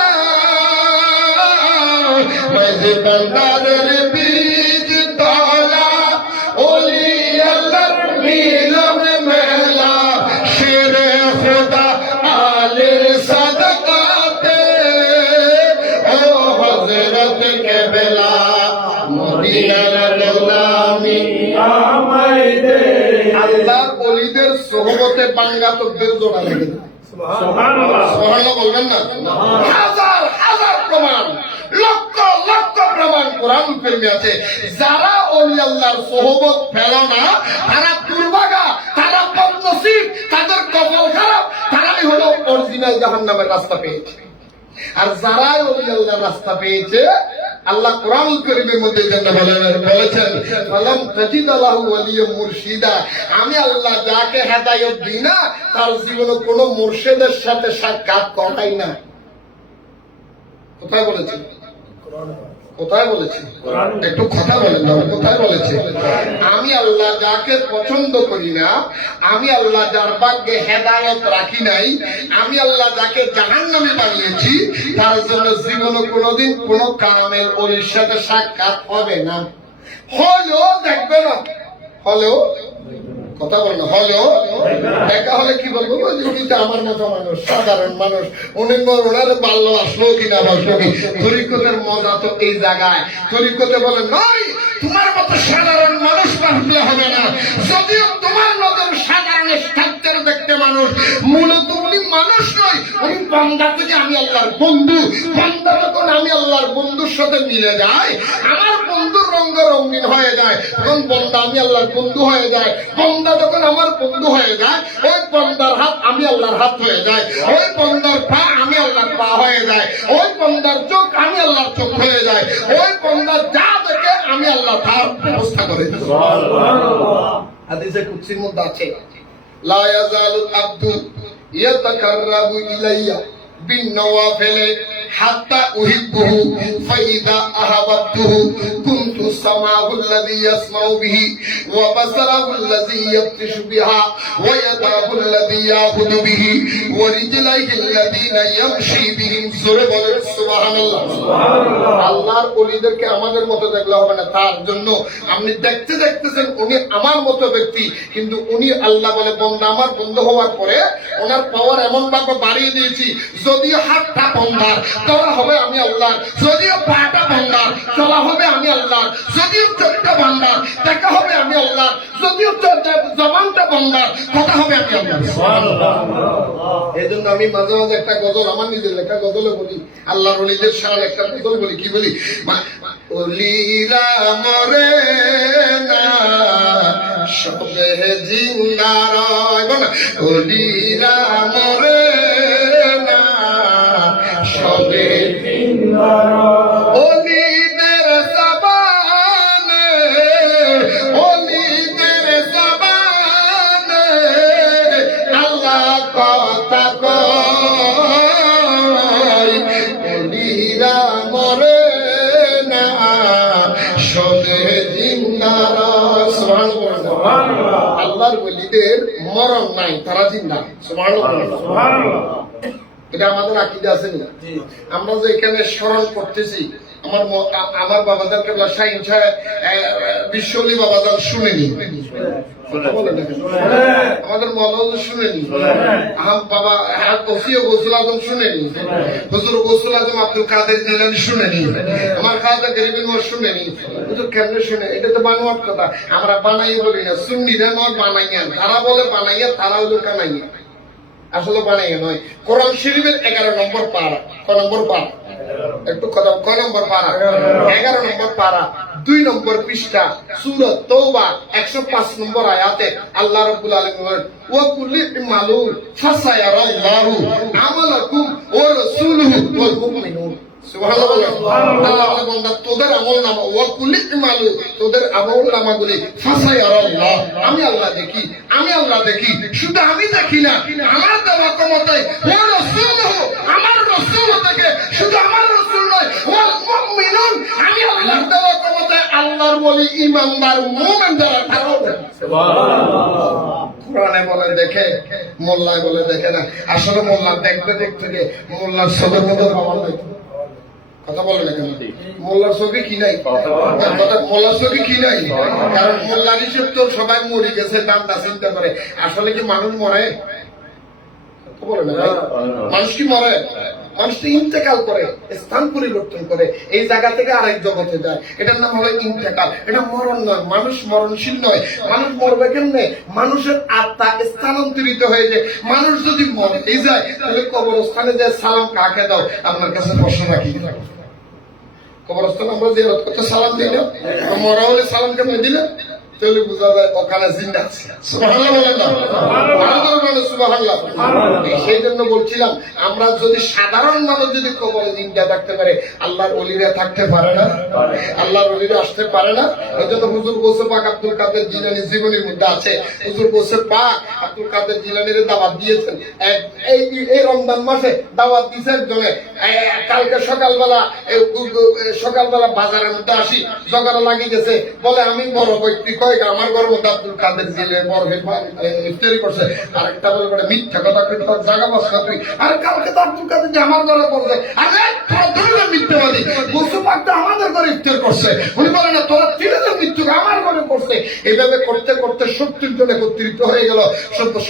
মজ বন্দারের বীজ তলা ওলি আল্লাহর মিলন মেলা, শেরে খোদা আলের সাদকাতে ও হযরত কেবলা, মদিনার গোলামি আমায় দে। আল্লাহর ওলিদের সোহবতে বাঙ্গা তকদীর জোড়া লেগে যায়। সুবহানাল্লাহ, সুবহানাল্লাহ বলবেন না? হাজার হাজার প্রমাণ, লক্ষ লক্ষ প্রমাণ কোরআন কারীমে আছে। যারা ওলি আল্লাহর সোহবত পেল না, তারা দুর্ভাগা, তারা বদনসিব, তাদের কপাল খারাপ, তারাই হলো অরিজিনাল জাহান্নামের রাস্তা পেয়েছে। আর যারা ওলি আল্লাহর রাস্তা পেয়েছে, আল্লাহ কোরআন কারীমের মধ্যে যেটা বলেছেন, ফালাম তাজিদ লাহু ওয়ালিয়্যাম মুরশিদা, আমি আল্লাহ যাকে হেদায়েত দিই না, তার জীবনে কোনো মুর্শিদের সাথে সাক্ষাৎ করাই না। কোথায় বলেছে? কোথায় বলেছে? একটু কথা বলেন না, কোথায় বলেছে? আমি আল্লাহ যাকে পছন্দ করি না, আমি আল্লাহ যার ভাগ্যে হেদায়েত রাখি নাই, আমি আল্লাহ যাকে জাহান্নামী বানিয়েছি, তার জন্য জীবনে কোনোদিন কোনো কামেল ওলির সাথে সাক্ষাৎ হবে না। হলেও দেখবে না, হলেও কথা বলেন, হলেও দেখা হলে কি বলবো, উনি তো আমার মতো মানুষ, সাধারণ মানুষ, উনি ওনার বাল্য আসলো কিনা বাসলো কি। তরিকতের মজা তো এই জায়গায়, তরিকতে বলে নয় তোমার মতো সাধারণ মানুষ বাঁচলে হবে না, যদিও তোমার নজর সাধারণ স্ট্রাকচার দেখতে মানুষ, মূলত উনি মানুষ নয়, উনি বান্দা থেকে আমি আল্লাহর বন্ধু। বান্দা যখন আমি আল্লাহর বন্ধুর সাথে মিলে যায়, আমার বন্ধুর রঙ্গ রঙিন হয়ে যায়, তখন বন্দা আমি আল্লাহর বন্ধু হয়ে যায়। বন্দা যখন আমার বন্ধু হয়ে যায়, ওই বন্দার হাত আমি আল্লাহর হাত হয়ে যায়, ওই বন্দার পা আমি আল্লাহর পা হয়ে যায়, ওই বন্দার চোখ আমি আল্লাহর চোখ হয়ে যায়, ওই বন্দার যা দেখে আমি আল্লাহ তার ব্যবস্থা করে দিই। হাদিসে কুদসির মধ্যে আছে, লা ইয়াজালুল আবদু ইয়াতাকাররাবু ইলাইয়া বিন নওয়াফিল হাত্তা উহিব্বুহু ফাইদা আহাবাবতুহু কুনতু সামাউল্লাযী ইয়াসমাউ বিহি ওয়া বাসারাহুল্লাযী ইয়াবতিশু বিহা ওয়া ইয়াদাহুল্লাযী ইয়াখুযু বিহি ওয়া রিজলাইহিল্লাযীনা ইয়ামশী বিহিম। সূরা বলেন সুবহানাল্লাহ। আল্লাহর ওলিদেরকে আমাদের মতো দেখলে হবে না, তার জন্য আপনি দেখতেছেন উনি আমার মতো ব্যক্তি, কিন্তু উনি আল্লাহ বলে বন্ধা আমার বন্ধ হওয়ার পরে ওনার পাওয়ার এমন ভাবে বাড়িয়ে দিয়েছি, যদিও হাতটা বন্ধার চলা হবে আমি আল্লাহর, যদিও পাটা বন্ধার চলা হবে আমি আল্লাহর, যদিও চোখটা বন্ধার দেখা হবে আমি আল্লাহর, যদিও জবানটা বন্ধার কথা হবে আমি আল্লাহর। এই জন্য আমি মাঝে মাঝে একটা গজল, আমার নিজের লেখা গজলে বলি, আল্লাহর ওলিদের সারা একটা গজল বলি। কি বলি? ওলিরা মরে না সবে জিন্দা রয়, ওলিরা মরে না সবে জিন্দা রয়। ওলিদের জবানে, ওলিদের জবানে আল্লাহ কথা কয়, ওলিরা মরে না সবে জিন্দা রয়। সুবহানাল্লাহ। আল্লাহর ওলিদের মরণ নাই, তারা জিন্দা। সুবহানাল্লাহ। এটা আমাদের আকীদা আছে না? আমরা যে এখানে স্মরণ করতেছি, আমার বাবাজান কেবলা শাহিন সাহেব বিশ্বলি বাবাজান শুনেনি, আমাদের মৌলানা শুনেনি, বাবা ওসিও গৌসুল আজম শুনেনি, হুজুর গৌসুল আজম আব্দুল কাদের জিলানী শুনেনি, আমার খাজা গরিবুল মোর শুনেনি। হুজুর কেমনে শুনে? এটা তো বানোয়াট কথা, আমরা বানাই বলি না, সুন্নিরা নয় বানাইয়া, তারা বলে বানাইয়া, তারা হলো কানাইয়া, আসলে বানাইয়া নয়। কোরআন শরীফের 11 নম্বর পারা, কয় নম্বর পারা? একটু কথা, কয় নম্বর পারা? 11 নম্বর পারা, 2 নম্বর পৃষ্ঠা, সূরা তাওবা 105 নম্বর আয়াতে আল্লাহ রাব্বুল আলামিন বলেন, ওয়া কুল্লি ইমালু ফাসায়ারাল্লাহু আমালাকুম ওয়া রাসূলুহু ওয়াল মুমিনুন। সুবহানাল্লাহ। আল্লাহ বলে বান্দা তোদের আমলনামা, ওয়া কুল্লি ইমালু তোদের আমলনামাগুলি ফাসায়ারাল্লাহ, আমি আল্লাহ দেখি, আমি আল্লাহ দেখি। শুধু আমি দেখি না, আমার দেওয়া ক্ষমতায় ওয়া রাসূলুহু আমার রাসূল দেখে, শুধু আমার রাসূল নয়, ওয়াল মুমিনুন আমি আল্লাহর দেওয়া ক্ষমতায় আল্লাহর ওলি ঈমানদার মুমিন যারা তারাও দেখে। সুবহানাল্লাহ। কোরআনে বলে দেখে, মোল্লায় বলে দেখে না। আসলে মোল্লা দেখবে দেখতে গিয়ে মোল্লার ছবির মধ্যে পাওয়া যায়। কথা বলে না কেন? মোল্লার ছবি কি নাই? মোল্লার ছবি কি নাই? কারণ মোল্লার হিসেব তো সবাই মরে গেছে, দামটা চিন্তা করে। আসলে কি মানুষ মরে? বলে না ভাই, মানুষ কি মরে? মানুষ তো ইন্তেকাল করে, স্থান পরিবর্তন করে, এই জায়গা থেকে আরেক জগতে যায়। এটার নাম হলো ইন্তেকাল। এটা মরণ নয়, মানুষ মরণশীল নয়। মানুষ মরবে কেমনে? মানুষের আত্মা স্থানান্তরিত হয়ে যায়। মানুষ যদি মরেই যায়, তাহলে কবরস্থানে যে সালাম কাকে দাও? আপনার কাছে প্রশ্ন রাখি, কবরস্থানে আমরা জিয়ারত করতে সালাম দিই না? মরা হলে সালাম কেমনে দিলে? তাহলে বোঝা যায় ওখানে জিন্দা আছে। সুবহানাল্লাহ বলেন না? সুবহানাল্লাহ। সেই জন্য বলছিলাম, আমরা যদি সাধারণ মানুষ যদি কবরে জিন্দা থাকতে পারে, আল্লাহর ওলিরা থাকতে পারে না? আল্লাহর ওলিরা আসতে পারে না? ওই জন্য হুজুর গৌসে পাক আব্দুল কাদের জিলানী জীবনীর মধ্যে আছে, হুজুর গৌসে পাক আব্দুল কাদের জিলানীর দাওয়াত দিয়েছেন। এই রমজান মাসে দাওয়াত দিয়েছে একজনে। কালকে সকালবেলা বাজারের মধ্যে আসি, জগাড়া লাগিয়ে গেছে, বলে আমি বড় ব্যক্তি, আমার ঘর মধ্যে আব্দুল কাদের জিলানী বড় ইফতারি করছে। আরেকটা বলে মিথ্যা কথা জায়গা বসা তুই, আর কালকে তো আব্দুল কাদের যে আমার ঘরে পড়ছে, আরে তোরা মিথ্যাবাদী, গৌসে পাক তো আমাদের ঘরে ইফতার করছে। উনি বলে না, তোরা তিনজন মৃত্যু আমার ঘরে করছে। এইভাবে করতে করতে 70 জন একত্রিত হয়ে গেল।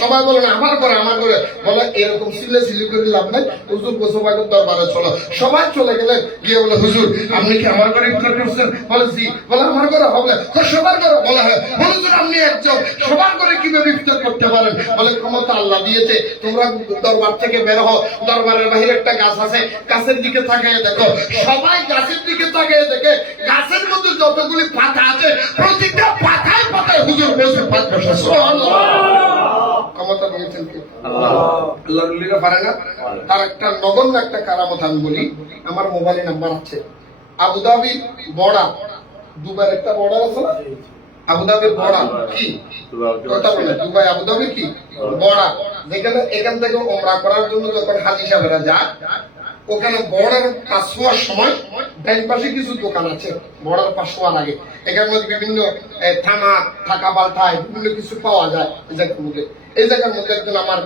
সবাই বলে না আমার ঘরে, আমার ঘরে। বলে এরকম সিলি করে লাভ নাই, হুজুর গৌসে পাকের দরবারে চলো। সবাই চলে গেলেন, গিয়ে বলে হুজুর আপনি কি আমার ঘরে ইফতার করছেন? বলে জি। বলে আমার ঘরে হবে? সবার ঘরে। বলা হয় হুজুর আপনি একজন, সবার ঘরে কিভাবে ইফতার করতে পারেন? বলে ক্ষমতা আল্লাহ দিয়েছে, তোমরা দরবার থেকে বের হও, দরবারের বাহিরে একটা গাছ আছে, গাছের দিকে তাকিয়ে দেখো। সবাই গাছের দিকে তাকিয়ে দেখে গাছের মধ্যে যতগুলি পাতা আছে, প্রতিটা পাতায় পাতায় হুজুর বসে পাক বসে। সুবহানাল্লাহ। ক্ষমতা দিয়েছেন কি আল্লাহর ওলিরা পারে না? তার একটা নগণ্য একটা কারামত আমি বলি। আমার মোবাইলে নাম্বার আছে, আবুধাবি বর্ডার, দুবার একটা বর্ডার আছে না, আবুধাবির বর্ডার কি কথা বলে, দুবাই আবুধাবি কি বর্ডার, যেখানে এখান থেকে ওমরা করার জন্য যখন হাজি সাহেবরা যায়, ওখানে বর্ডার পাস হওয়ার সময় ডাইন পাশে কিছু দোকান আছে, বর্ডার পাস হওয়ার আগে। এখানের মধ্যে বিভিন্ন থানা থাকা পাল্টায় বিভিন্ন কিছু পাওয়া যায় এই জায়গার মধ্যে। এই জায়গার মধ্যে একজন আমার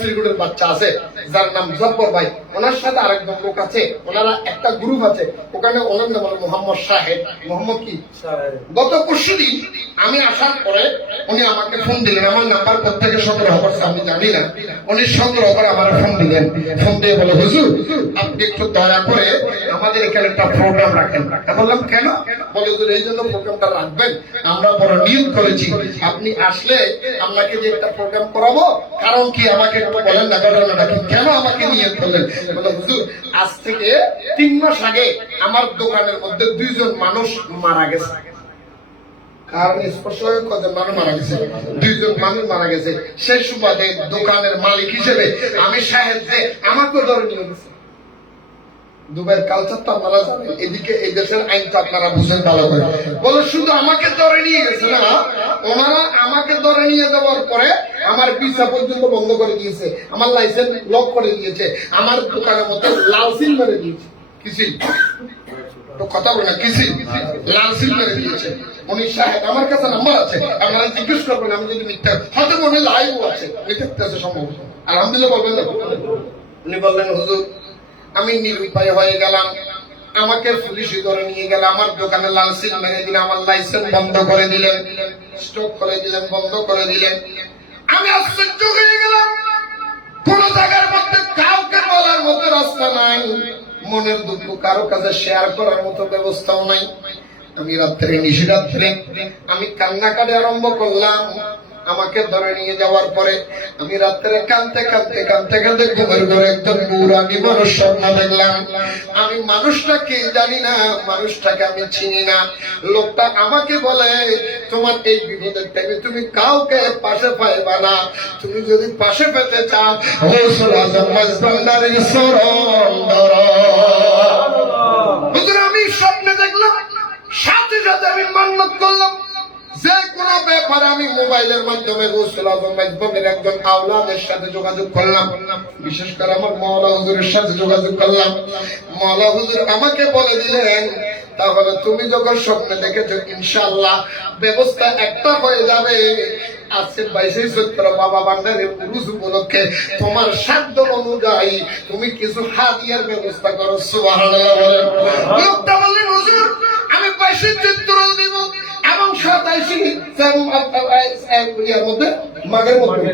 শ্রীগুড়ের বাচ্চা আছে যার নাম জব্বর ভাই, ওনার সাথে আরেকজন লোক আছে, ওনারা একটা গ্রুপ আছে ওখানে, ওনার নাম হলো মোহাম্মদ সাহেব। মোহাম্মদ কি? গত পরশুদিন আমি আসার পরে উনি আমাকে ফোন দিলেন, আমার নাম্বার কোথেকে সংগ্রহ করছে আমি জানি না, উনি সংগ্রহ করে আমার ফোন দিলেন। ফোন দিয়ে বলে, হুজুর আপনি একটু দয়া করে আমাদের এখানে একটা প্রোগ্রাম রাখেন। আমি বললাম কেন? বলে হুজুর এই জন্য প্রোগ্রামটা রাখবেন, আমরা বড় নিয়োগ করেছি, আপনি আসলে আপনাকে যে একটা প্রোগ্রাম করাবো, কারণ কি আমাকে একটু বলেন না, ঘটনাটা কি, কেন আমাকে নিয়োগ করলেন? বলে হুজুর আজ থেকে 3 মাস আগে আমার দোকানের মধ্যে 2 জন মানুষ মারা গেছে। কারণ স্পষ্ট হয়ে কজন মানুষ মারা গেছে, 2 জন মানুষ মারা গেছে। সেই সুবাদে দোকানের মালিক হিসেবে আমি সাহেব যে আমাকে ধরে নিয়ে গেছে। দুবাইয়ের কালচার তো আপনারা জানেন, এদিকে এই দেশের আইন তো আপনারা বুঝেন ভালো করে। বলে শুধু আমাকে ধরে নিয়ে গেছে না, ওনারা আমাকে ধরে নিয়ে যাওয়ার পরে আমার ভিসা পর্যন্ত বন্ধ করে দিয়েছে, আমার লাইসেন্স লক করে দিয়েছে, আমার দোকানের মধ্যে লাল সিল মেরে দিয়েছে। কিছু কথা বলে না, কিছু লাল সিল মেরে দিয়েছে। উনি সাহেব, আমার কাছে নাম্বার আছে, আপনারা জিজ্ঞেস করবেন, আমি যদি মিথ্যা হয়তো মনে লাইভ আছে, মিথ্যা আছে সম্ভব, আলহামদুলিল্লাহ বলবেন না। উনি বললেন হুজুর আমি নিরুপায় হয়ে গেলাম, আমাকে পুলিশে ধরে নিয়ে গেল, আমার দোকানে লাল সিল মেরে দিলেন, আমার লাইসেন্স বন্ধ করে দিলেন, স্টপ করে দিলেন, বন্ধ করে দিলেন। আমি আশ্চর্য হয়ে গেলাম, কোন জায়গার মধ্যে কাউকে বলার মতো রাস্তা নাই, মনের দুঃখ কারো কাছে শেয়ার করার মতো ব্যবস্থাও নাই। আমি রাত্রে নিশিরাত্রে আমি কান্নাকাটি আরম্ভ করলাম। আমাকে ধরে নিয়ে যাওয়ার পরে আমি রাত্রে কাঁদতে কাঁদতে কাঁদতে কাঁদতে ঘুমের ঘরে একজন নুরানি মানুষ স্বপ্ন দেখলাম। আমি মানুষটাকে জানি না, মানুষটাকে আমি চিনি না। লোকটা আমাকে বলে তোমার এই বিপদের টাইমে তুমি কাউকে পাশে পাইবা না, তুমি যদি পাশে পেতে চাও গৌসুল আজম মাঝবান্ডারের শরণ ধরো। আমি স্বপ্নে দেখলাম, সাথে সাথে আমি মান্নত করলাম যে কোনো ব্যাপারে আমি মোবাইলের মাধ্যমে গৌসুল আজম মাঝবান্ডারের একজন আওলাদের সাথে যোগাযোগ করলাম, বিশেষ করে আমার মওলা হুজুরের সাথে যোগাযোগ করলাম। মওলা হুজুর আমাকে বলে দিলেন তাহলে তুমি যখন স্বপ্নে দেখেছো ইনশাআল্লাহ ব্যবস্থা একটা হয়ে যাবে। আজকে 22 চৈত্র বাবা ভান্ডারের উরুস উপলক্ষে তোমার সাধ্য অনুযায়ী তুমি কিছু হাদিয়ার ব্যবস্থা করো। সুবহানাল্লাহ বলেন। লোকটা বললেন হুজুর আমি 22 চৈত্র দেব এবং 27 মধ্যে মাঘের মধ্যে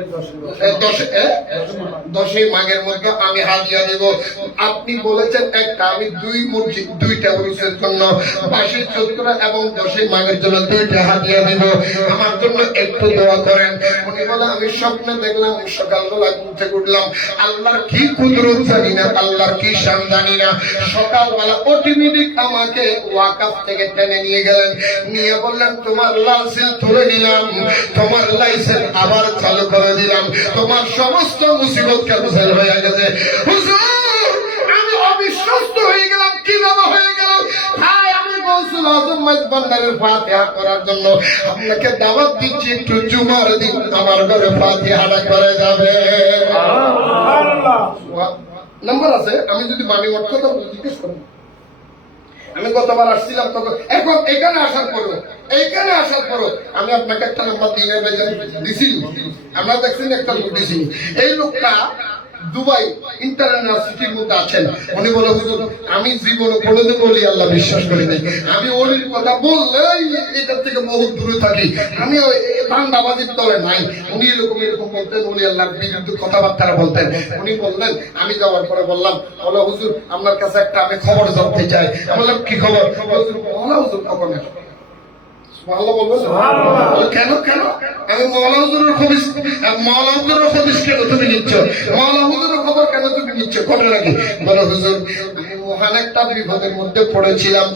10 মাঘের মধ্যে আমি হাদিয়া দেব। আপনি বলেছেন একটা, আমি 2 মসজিদ 2টা উরুসের জন্য 22 চৈত্র এবং 10 মাঘের জন্য 2টা হাদিয়া দেব, আমার জন্য একটু দোয়া করেন। উনি বলে আমি স্বপ্নে দেখলাম সকালবেলা ঘুম থেকে উঠলাম, আল্লাহর কি কুদরত জানি না, আল্লাহর কি শান জানি না, সকালবেলা অটোমেটিক আমাকে ওয়াকাফ থেকে টেনে নিয়ে গেলেন, নিয়ে বললেন তোমার লাইসেন্স তুলে নিলাম, তোমার লাইসেন্স আবার চালু করে দিলাম, তোমার সমস্ত মুসিবত ক্যান্সেল হয়ে গেছে। হুজুর আমি অবিশ্বাস্ত হয়ে গেলাম, কিভাবে হয়ে গেল? ভাই আমি গৌসুল আজম মাঝবান্ডারের ফাতিহা করার জন্য আপনাকে দাওয়াত দিচ্ছি, একটু জুমার দিন আমার ঘরে ফাতিহাটা করে যাবে। নাম্বার আছে, আমি যদি বাণী অর্থ তো জিজ্ঞেস করবো। আমি গতবার আসছিলাম তখন, এখন এখানে আসার পরও আমি আপনাকে একটা নাম্বার দিছি, আমরা দেখছেন একটা লোক দিছি। এই লোকটা দুবাই ইন্টারন্যাশনাল মধ্যে আছেন। উনি বলে হুজুর আমি জীবনে কোনোদিন ওলি আল্লাহ বিশ্বাস করি নাই, আমি ওলির কথা বললে এটার থেকে বহুত দূরে থাকি, আমি ওই ধান্দাবাজির দলে নাই। উনি এরকম বলতেন, উনি আল্লাহর বিরুদ্ধে কথাবার্তা বলতেন। উনি বললেন, আমি যাওয়ার পরে বললাম বলো হুজুর আপনার কাছে একটা আমি খবর জানতে চাই। আমি বললাম কি খবর? হুজুর মওলা হুজুর খবর নেই। কেন কেন? আমি মওলা হুজুরের খবর কেন তুমি নিচ্ছ? মওলা হুজুরের খবর কেন তুমি নিচ্ছ? ঘটনা কি? বলো হুজুর আমি মহান একটা বিপদের মধ্যে পড়েছিলাম,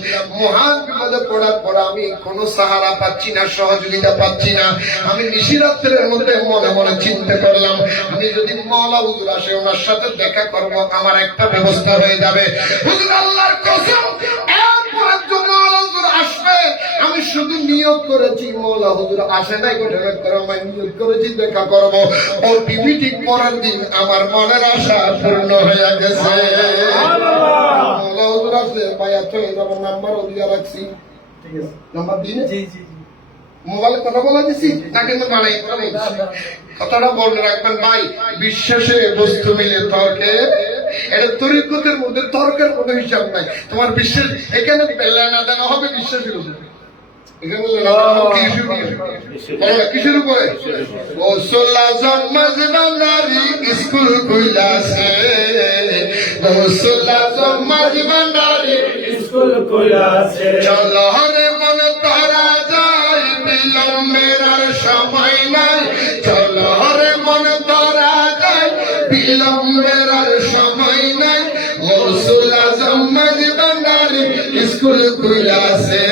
মহান বিপদে পড়ার পর আমি কোনো সাহারা পাচ্ছি না, সহযোগিতা পাচ্ছি না। আমি নিশিরাত্রের মধ্যে মনে মনে চিন্তা করলাম আমি যদি মওলা হুজুর আসে ওনার সাথে দেখা করব, আমার একটা ব্যবস্থা হয়ে যাবে। হুজুর আল্লাহর কসম এরপর একজন মওলা হুজুর আসবে, আমি শুধু নিয়োগ করেছি মৌলা হুজুর আসে নাই ঘটনা করে আমি নিয়োগ করেছি দেখা করব ও টিভি ঠিক পরের দিন আমার মনের আশা পূর্ণ হয়ে গেছে মৌলা হুজুর আসলে ভাইয়া চলে যাবো নাম্বারও দিয়ে রাখছি ঠিক আছে নাম্বার দিন জি জি জি মোবাইলে কথা বলা দিছি না কিন্তু বানাই কথাটা বলে রাখবেন ভাই বিশ্বাসে বস্তু মিলে তর্কে এটা তরিকতের মধ্যে তর্কের কোনো হিসাব নাই তোমার বিশ্বাস এখানে লেনা দেনা হবে বিশ্বাসের উপরে এখানে লেনা দেনা হবে কিসের উপরে ও সোলা জন্মাজ বান্দারি স্কুল কইলাছে ও সোলা জন্মাজ বান্দারি স্কুল কইলাছে চলো হরে মন তারা যায় বিলম্বের আর সময় নাই চলো হরে মন তারা যায় বিলম্বের আর সময় নাই গৌসুল আজম মাঝি ভান্ডারি স্কুল খুইলাছে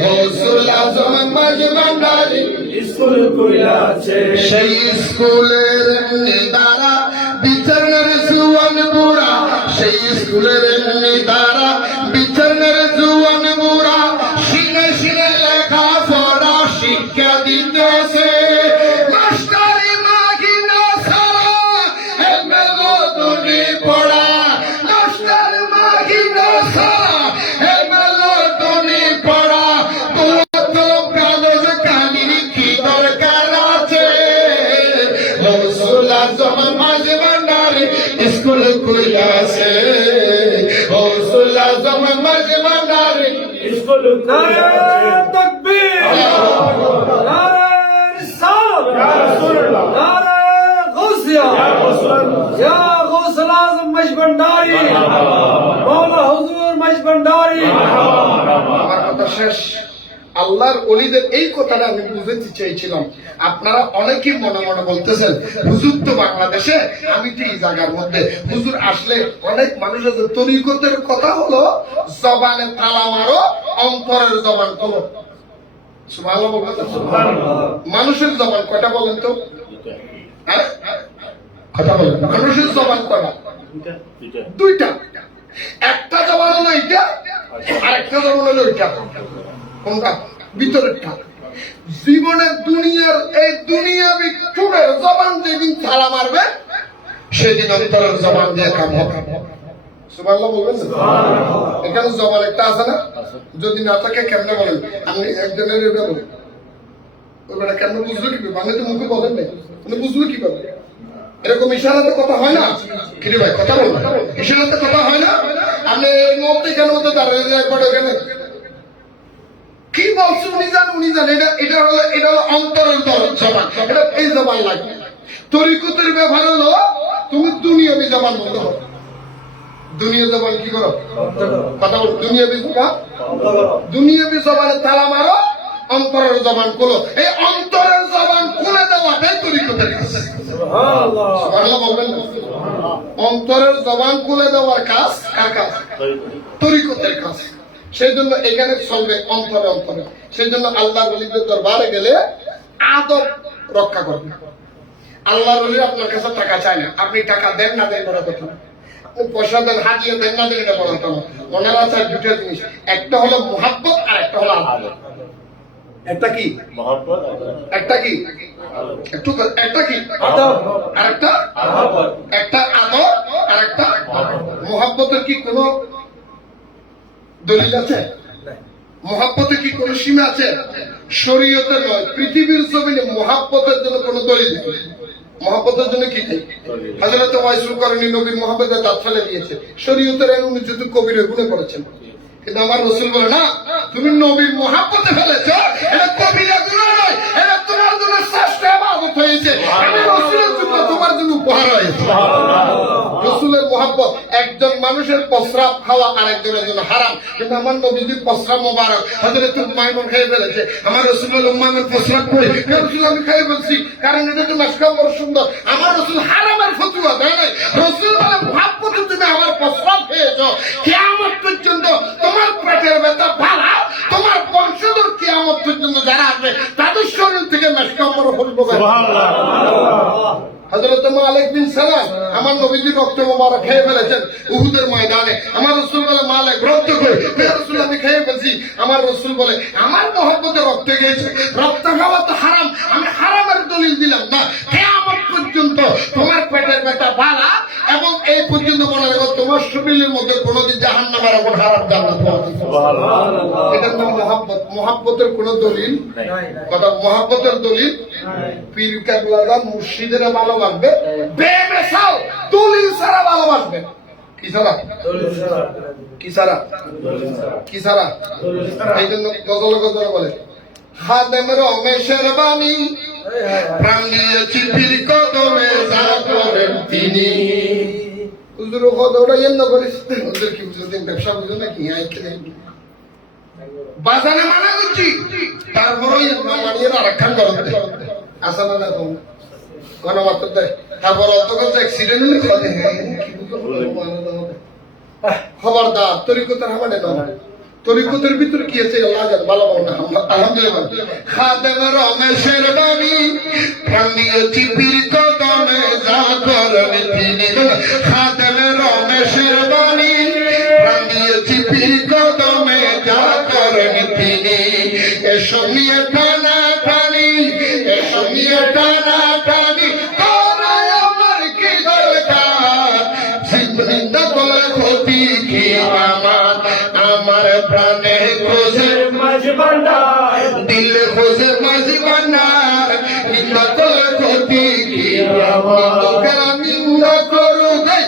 গৌসুল আজম মাঝি ভান্ডারি স্কুল কইলাছে সেই স্কুলের নিদারা বিছানার জুয়ান বুড়া সেই স্কুলের নিদারা বিছানার জুয়ান বুড়া শিনে শিনে লেখা পড়া শিক্ষা দিতেছে মাস্টারি মাগিনা সারা এমএলও তুমি পড়া মাস্টার মাগিনা সারা এমএলও তুমি পড়া কলম কাগজ কালির কি দরকার আছে গৌসুল আজম মাঝি ভান্ডারি স্কুল কইলাছে গৌসুল আজম মাঝি ভান্ডারি স্কুল নারে তাকবীর নারে রিসালাত ইয়া রাসূলুল্লাহ নারে গাউসিয়া ইয়া রাসূলুল্লাহ ইয়া গাউসুল আজম মজবন্ডারি মাওলা হুজুর মজবন্ডারি আমার কথা শেষ আল্লাহর ওলিদের এই কথাটা আমি বুঝাতে চাইছিলাম আপনারা অনেকেই মনে মনে বলতেছেন হুজুর তো বাংলাদেশে আমি তো এই জায়গার মধ্যে হুজুর আসলে অনেক মানুষ আছে তরিকতের কথা হলো জবানে তালা মারো অন্তরের জবান খোলো সুবহানাল্লাহ বলবেন তো? মানুষের জবান কয়টা বলেন তো হ্যাঁ? কথা বলেন মানুষের জবান কয়টা দুইটা একটা জবান হলো এইটা আর একটা জবান হলো ওইটা কোনটা ভিতরেরটা জীবনের দুনিয়ার এই দুনিয়াবি চুরের জবান যেদিন তালা মারবে সেদিন অন্তরের জবান দিয়ে কাম হবে সুবহানাল্লাহ বলবেন না? এখানে জবান একটা আছে না যদি না থাকে কেমনে বলেন আমি একজনের এটা বলি ওই বেটা কেমনে বুঝলো কিভাবে বাংলা তো মুখে বলেন নাই মানে বুঝলো কিভাবে এরকম ইশারাতে কথা হয় না কিরে ভাই কথা বল ইশারাতে কথা হয় না আপনি এই মুহূর্তে কেন মতো দাঁড়িয়ে একবার ওখানে কি বলছে উনি জান এটা হলো অন্তরের জবান এটা এই জবান লাগবে তরিকতের ব্যাপার হলো তুমি দুনিয়াবি জবান বন্ধ করো দুনিয়া জবান কি করো কথা বল দুনিয়াবি জবানে তালা মারো অন্তরের জবান খুলো এই অন্তরের জবান খুলে দেওয়াটাই তরিকতের কাজ সুবহানাল্লাহ বলবেন না অন্তরের জবান খুলে দেওয়ার কাজ কার কাজ তরিকতের কাজ সেই জন্য এখানে চলবে অন্তরে অন্তরে সেই জন্য আল্লাহর ওলিদের দরবারে গেলে আদব রক্ষা করবে আল্লাহর ওলি আপনার কাছে টাকা চায় না আপনি টাকা দেন না দেন বড় কথা আপনি পয়সা দেন হাতিয়ে দেন না দেন এটা বড় কথা না ওনারা চায় দুটো জিনিস একটা হলো মুহাব্বত আর একটা হলো আদব একটা কি একটা কি একটু একটা কি আদব আর একটা একটা আদব আর একটা মুহাব্বতের কি কোনো দলিল আছে মহাব্বতে কি কোন সীমা আছে শরীয়তে নয় পৃথিবীর জমিনে মহাব্বতের জন্য কোন দলিল নেই মহাব্বতের জন্য কি নেই হযরত ওয়াইসুল করনি নবীর মহাব্বতে দাঁত ফেলে দিয়েছে শরীয়তের উনি যদি কবির গুণে করেছেন কিন্তু আমার রাসূল বলে না তুমি নবীর মহাব্বতে ফেলেছো এটা কবিরা গুনাহ নয় এটা তোমার জন্য শ্রেষ্ঠ ইবাদত হয়েছে আমি রাসূলের জন্য তোমার জন্য উপহার হয়েছে রাসূলের মহব্বত একজন মানুষের প্রস্রাব খাওয়া আরেকজনের জন্য হারাম কিন্তু আমার নবীজির প্রস্রাব মোবারক হযরত মাইমুন খেয়ে ফেলেছে আমার রাসূলের উম্মামের প্রস্রাব করে রাসূল আমি খেয়ে ফেলছি কারণ এটা তো মাশকাম বড় সুন্দর আমার রাসূল হারামের ফতোয়া দেয় নাই রাসূল বলে মহব্বতে তুমি আমার প্রস্রাব খেয়েছো কিয়ামত পর্যন্ত তোমার পেটের ব্যথা ভালো তোমার বংশধর কিয়ামত পর্যন্ত যারা আসবে তাদের শরীর থেকে মাশকাম বড় ফুটবে সুবহানাল্লাহ হযরত মালিক বিন সালাম আমার নবীজি রক্ত মোবারক খেয়ে ফেলেছেন উহুদের ময়দানে। আমার রাসূল বলে মালিক রক্ত কই? ইয়া রাসূল আমি খেয়ে ফেলছি। আমার রাসূল বলে আমার মহব্বতে রক্ত গিয়েছে, রক্ত খাওয়া তো হারাম, আমি হারামের দলিল দিলাম না। কিয়ামত পর্যন্ত তোমার পেটের ব্যথা বালা এবং এই পর্যন্ত মনে রাখো তোমার শরীরের মধ্যে কোনোদিন জাহান্নামের আগুন হারাম জান্নাত হবে। সুবহানাল্লাহ। এটার নাম মহব্বত। মহব্বতের কোনো দলিল কথা, মহব্বতের দলিল পীর কেবলারা মুর্শিদেরা ভালোবাসবে, বেমিসাল দলিল ছাড়া ভালোবাসবে। কি ছাড়া? কি ছাড়া? কি ছাড়া? এই জন্য গজল বলে খাদেম রমেশের বাণী প্রাণ দিয়েছি পীর কদমে যা করেন তিনি। হুজুর কদমটা এন্ন করিস হুজুর কি বুঝলেন? ব্যবসা বুঝো না কি আইতে বাজারে মানা করছি, তারপরে মানিয়ে আরেকখান করতে আসা না না কোন গণমাত্র দেয়। তারপর অত কত অ্যাক্সিডেন্ট হলে খবরদার তরিকতার হামানে না। তরিকতের ভিতরে কি আছে আল্লাহ জানে, ভালো না। আলহামদুলিল্লাহ। খাদেম রমেশের বাণী প্রাণ দিয়েছি পীর কদমে যা করেন তিনি। খাদেম রমেশের বাণী প্রাণ দিয়েছি পীর কদমে যা করেন তিনি। এসব নিয়ে টানা টানি, এসব নিয়ে টানা টানি করায় আমার কি দরকার? জিন্দা করে ক্ষতি কি আমার? আমার প্রাণে খোঁজে মজবন্দার দিলে খোঁজে মজবন্দার, নিন্দা করে ক্ষতি কি আমার? লোকেরা নিন্দা করু দেয়,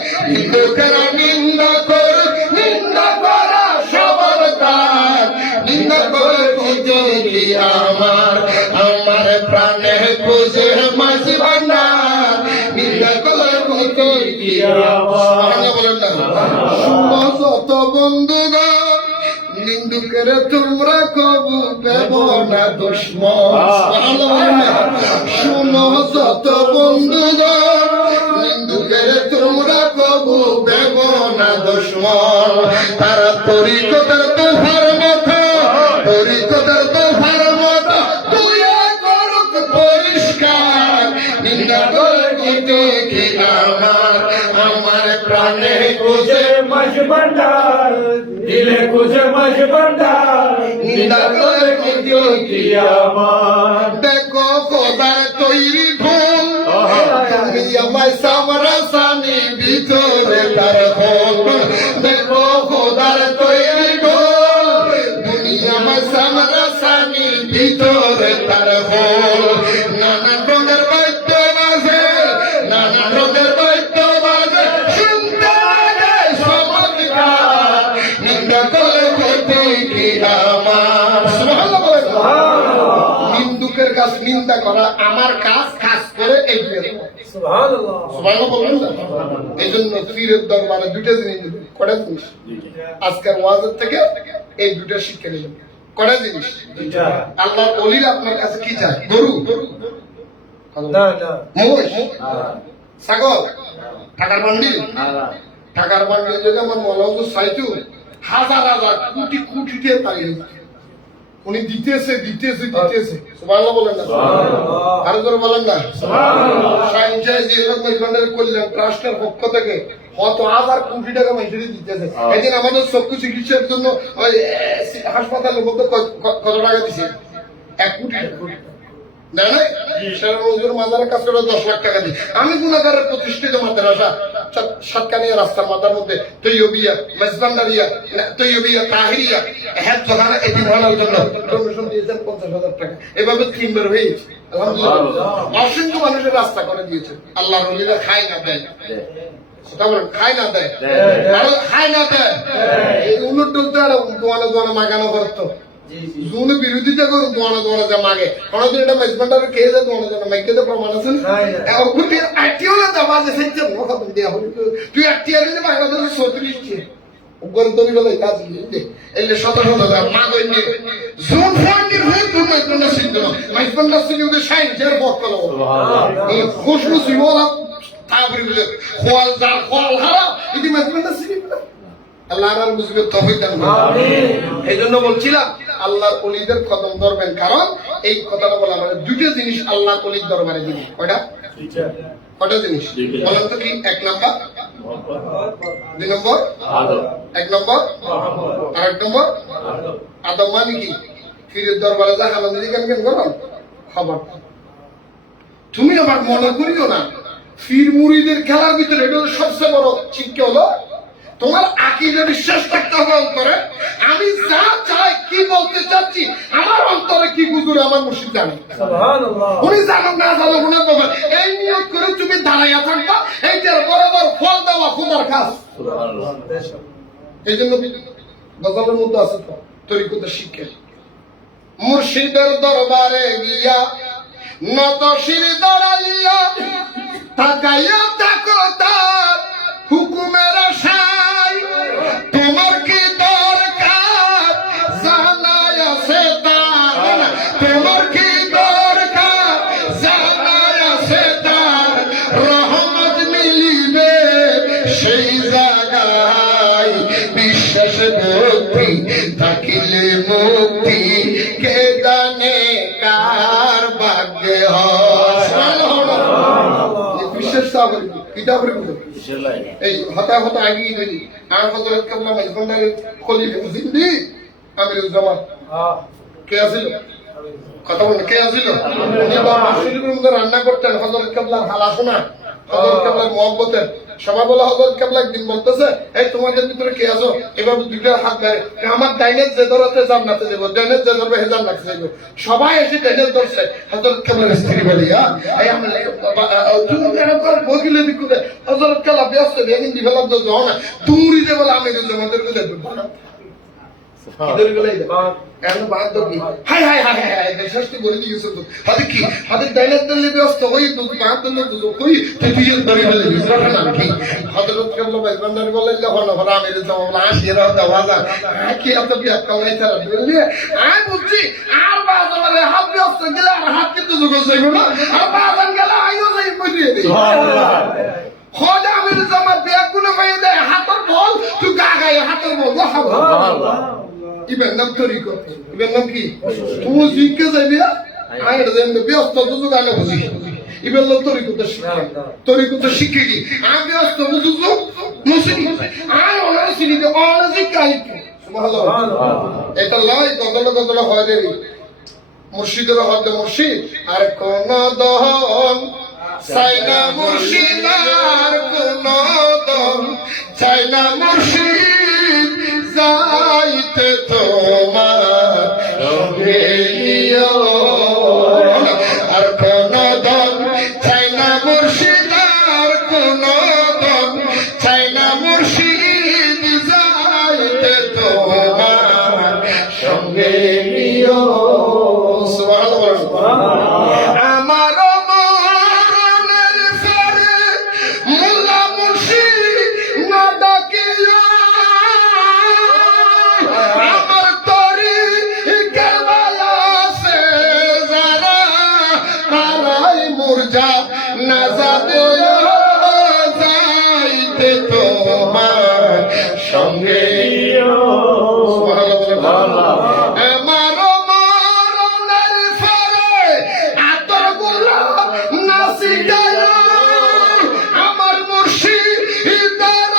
লোকেরা নিন্দা করু, নিন্দা করা সবার তার, নিন্দা করে ক্ষতি কি আমার? আমার প্রাণে খোঁজে মজবন্দার, নিন্দা করে ক্ষতি কি আমার? বলেন না যত বন্ধুগণ নিন্দুকের তোমরা কবু দেব না দুশ্মন। শুনো যত বন্ধুগণ নিন্দুকের তোমরা কবু দেব না দুশ্মন। তারা তরিকতের তোহার মতো, তরিকতের তোহার মতো তুই করুক পরিষ্কার, নিন্দা করে কি আমার? আমার প্রাণে খুঁজে মজবন্দার দিলে খুঁজে মজবন্দার নিন্দা করে কি আমার? দেখো খোদার তৈরি ঢোল, তুমি আমায় সামরাসানি ভিতরে তার হোল। দেখো খোদার তৈরি ঢোল, তুমি আমায় সামরাসানি ভিতরে তার হোল। নানা রঙের বাদ্য বাজে, নানা রঙের বাদ্য বাজে, শুনতে লাগে চমৎকার, নিন্দা করে ক্ষতি কি আমার? সুবহানাল্লাহ বলেন। নিন্দুকের কাজ নিন্দা করা আমার কাজ, কাজ করে এগিয়ে দেওয়া। সুবহানাল্লাহ সুবহানাল্লাহ বলবেন না? এই জন্য পীরের দরবারে দুইটা জিনিস দিবেন। কটা জিনিস? আজকের ওয়াজের থেকে এই দুইটা শিক্ষা নিলেন। কটা জিনিস? আল্লাহর ওলিরা আপনার কাছে কি চায়? গরু, না না মহিষ, ছাগল, টাকার বান্ডিল। টাকার বান্ডিল যদি আমার মৌলা হুজুর চাইতো হাজার হাজার কোটি কোটি দিয়ে তাই উনি দিতেছে দিতেছে দিতেছে। সুবহানাল্লাহ বলেন না? আরো জোরে বলেন না? সাইন্সাই যে কল্যাণ ট্রাস্টের পক্ষ থেকে কত হাজার কোটি টাকা মাইসেরি দিতেছে। একদিন আমাদের চক্ষু চিকিৎসার জন্য ওই হাসপাতালের মধ্যে কত টাকা দিছে? 1 কোটি টাকা। আমি গুণাগারের প্রতিষ্ঠিত মাদ্রাসা সাতকানিয়া রাস্তার মাথার মধ্যে তৈয়বিয়া, মেজবান্ডারিয়া, তৈয়বিয়া, তাহিরিয়া হেফজখানা এতিমখানার জন্য ডোনেশন দিয়েছেন 50,000 টাকা। এভাবে 3 বার হয়েছে। আলহামদুলিল্লাহ। অসংখ্য মানুষের রাস্তা করে দিয়েছে। আল্লাহর ওলিরা খায় না দেয়, খায় না দেয়, খায় না দেয়। এই উন্নত দোয়ানো দোয়ানো মাগানো করতো। জুনে বিরোধিতা করে দোয়ানো দোয়ানো যা মাগে কোনদিন এটা মেজবান্ডারে খেয়ে যায় দোয়ানো দোয়ানো মাইকে তো প্রমাণ আছে না? আটিও না দাবা যে সেটা খতম দেয়া হল। তুই আটিয়া দিলে বাংলাদেশের 34 টি উপরে তৈরি হলে কাজ দিলে এলে শত শত মা গইনি জুন ফন্ডির হই তুমি মেজবান্ডা সিদ্ধ মেজবান্ডা সিদ্ধ সাইন্সের বক্তব্য সুবহানাল্লাহ। এই খুশবু সিওলা তাবরি বলে খোয়াল যা খোয়াল হারা ইদি মেজবান্ডা সিদ্ধ। আল্লাহ আর মুসিবত তৌফিক দান করুন। আমিন। এইজন্য বলছিলাম আল্লাহর ওলিদের কদম ধরবেন, কারণ এই কথাটা বলা মানে দুটো জিনিস আল্লাহর ওলির দরবারে দিবেন। কয়টা? কটা জিনিস বলেন তো কি? 1 নম্বর, 2 নম্বর, 1 নম্বর, আর 1 নম্বর আদব। মানে কি? ফিরের দরবারে যা হালাল দিকে কেন করো খবর। তুমি আবার মনে করিও না ফির মুরিদের খেলার ভিতরে এটা সবচেয়ে বড় শিক্ষা হলো তোমার আকীদা বিশ্বাস থাকতে হবে অন্তরে। আমি যা চাই কি বলতে চাচ্ছি আমার অন্তরে কি গুজরে আমার মুর্শিদ জানে। উনি জানো না জানো গুণের ব্যাপার। এই নিয়ত করে তুমি দাঁড়াইয়া থাকবা, এইটার বরাবর ফল দেওয়া খুদার কাজ। এই জন্য গজলের মধ্যে আছে তো তরিকতের শিক্ষা। মুর্শিদের দরবারে গিয়া নত শির দাঁড়াইয়া তাকাইয়া থাকো তার হুকুমের আশায়। তোমার কি দরকার জানাই আছে তার, তোমার কি দরকার জানাই আছে তার। রহমত মিলিবে সেই জায়গায়, বিশ্বাস ভক্তি থাকিলে মুক্তি। কে জানে কার ভাগ্যে হয়। বিশ্বাস কিতাবের এই হতা হতা আগিয়ে দিলি আর হযরত কাবলা মাইজবান্ডারের খলিফা জিন্দি আমিরুল জামান কে আছিল? কথা বলেন কে আছিল? উনি মসজিদের মধ্যে রান্না করতেন হযরত কাবলার হালাশোনা, হযরত কাবলার মুহাব্বতের। সবাই বলে হযরত কাবলা একদিন বলতেছে, এই তোমাদের ভিতরে কে আছো? এভাবে দুইটা হাত ধরে আমার ডাইনের যে ধরতে জান্নাতে যাবো, ডাইনের যে ধরবে হে জান্নাতে যাবো। সবাই এসে ডাইনের ধরছে। হযরত কাবলার স্ত্রী বলি এই আমরা তুমি কেন করে বকিলে দিকুতে হযরত কাবলা ব্যস্ত বেগিন দিবেলা তো যাও না তুমি যে বলে আমি তোমাদের কাছে দেব না কিদরে গলাই এখন বাদ দবি হাই হাই হাই হাই দেশাস্তি করে দিয়েছ তো হাতে কি হাতে ডাইনের দলে ব্যস্ত হই তো বাদ দলে তো কই তুই তুই ধরে বলে বিজরা না কি হযরত কাবলা বাইবান্দার বলে যখন হরা আমি তো বলা আসিরা দাওয়া যা কি এত কি কালাই তারা বললি আমি বুঝছি আর বাজারে হাত ব্যস্ত গেলে আর হাত কিন্তু যোগ যাইব না আর বাজার গেলে আইও যাই কইতে সুবহানাল্লাহ। খোদা আমি জামা বেগুনে কই দে হাতের বল তুই গাগায় হাতের বল সুবহানাল্লাহ। ইবেন নাম তরিকত, ইবেন নাম কি? তুমি জিজ্ঞে যাইবি আয় দেন ব্যস্ত তো গানে বুঝি ইবেন লোক তরিকত শিক্ষা। তরিকত শিক্ষা কি? আমি ব্যস্ত বুঝু মুসলিম আয় ওনার সিনিতে অনেক শিক্ষাই সুবহানাল্লাহ। এটা লয় গদল গদল হয় রে মুর্শিদের হদ মুর্শিদ আর কোন দহন চাইনা মুর্শিদ আর কোন দহন চাইনা মুর্শিদ যাইতে তোমার সঙ্গে নিও আর কোন দন চাইনা মুর্শিদ আর কোন দন চাইনা মুর্শিদ যাইতে তোমার সঙ্গে নিও সুবহানাল্লাহ। আমার মরণের পরে মোল্লা মুর্শিদ না ডাকিও আমার তরি কারবালা সে যারা তারাই মুরজা না যাবে যাইতে তোমার সঙ্গে সুবহানাল্লাহ। আমার মরণের পরে আতর গোলাপ নাসি গায় আমার মুর্শিদের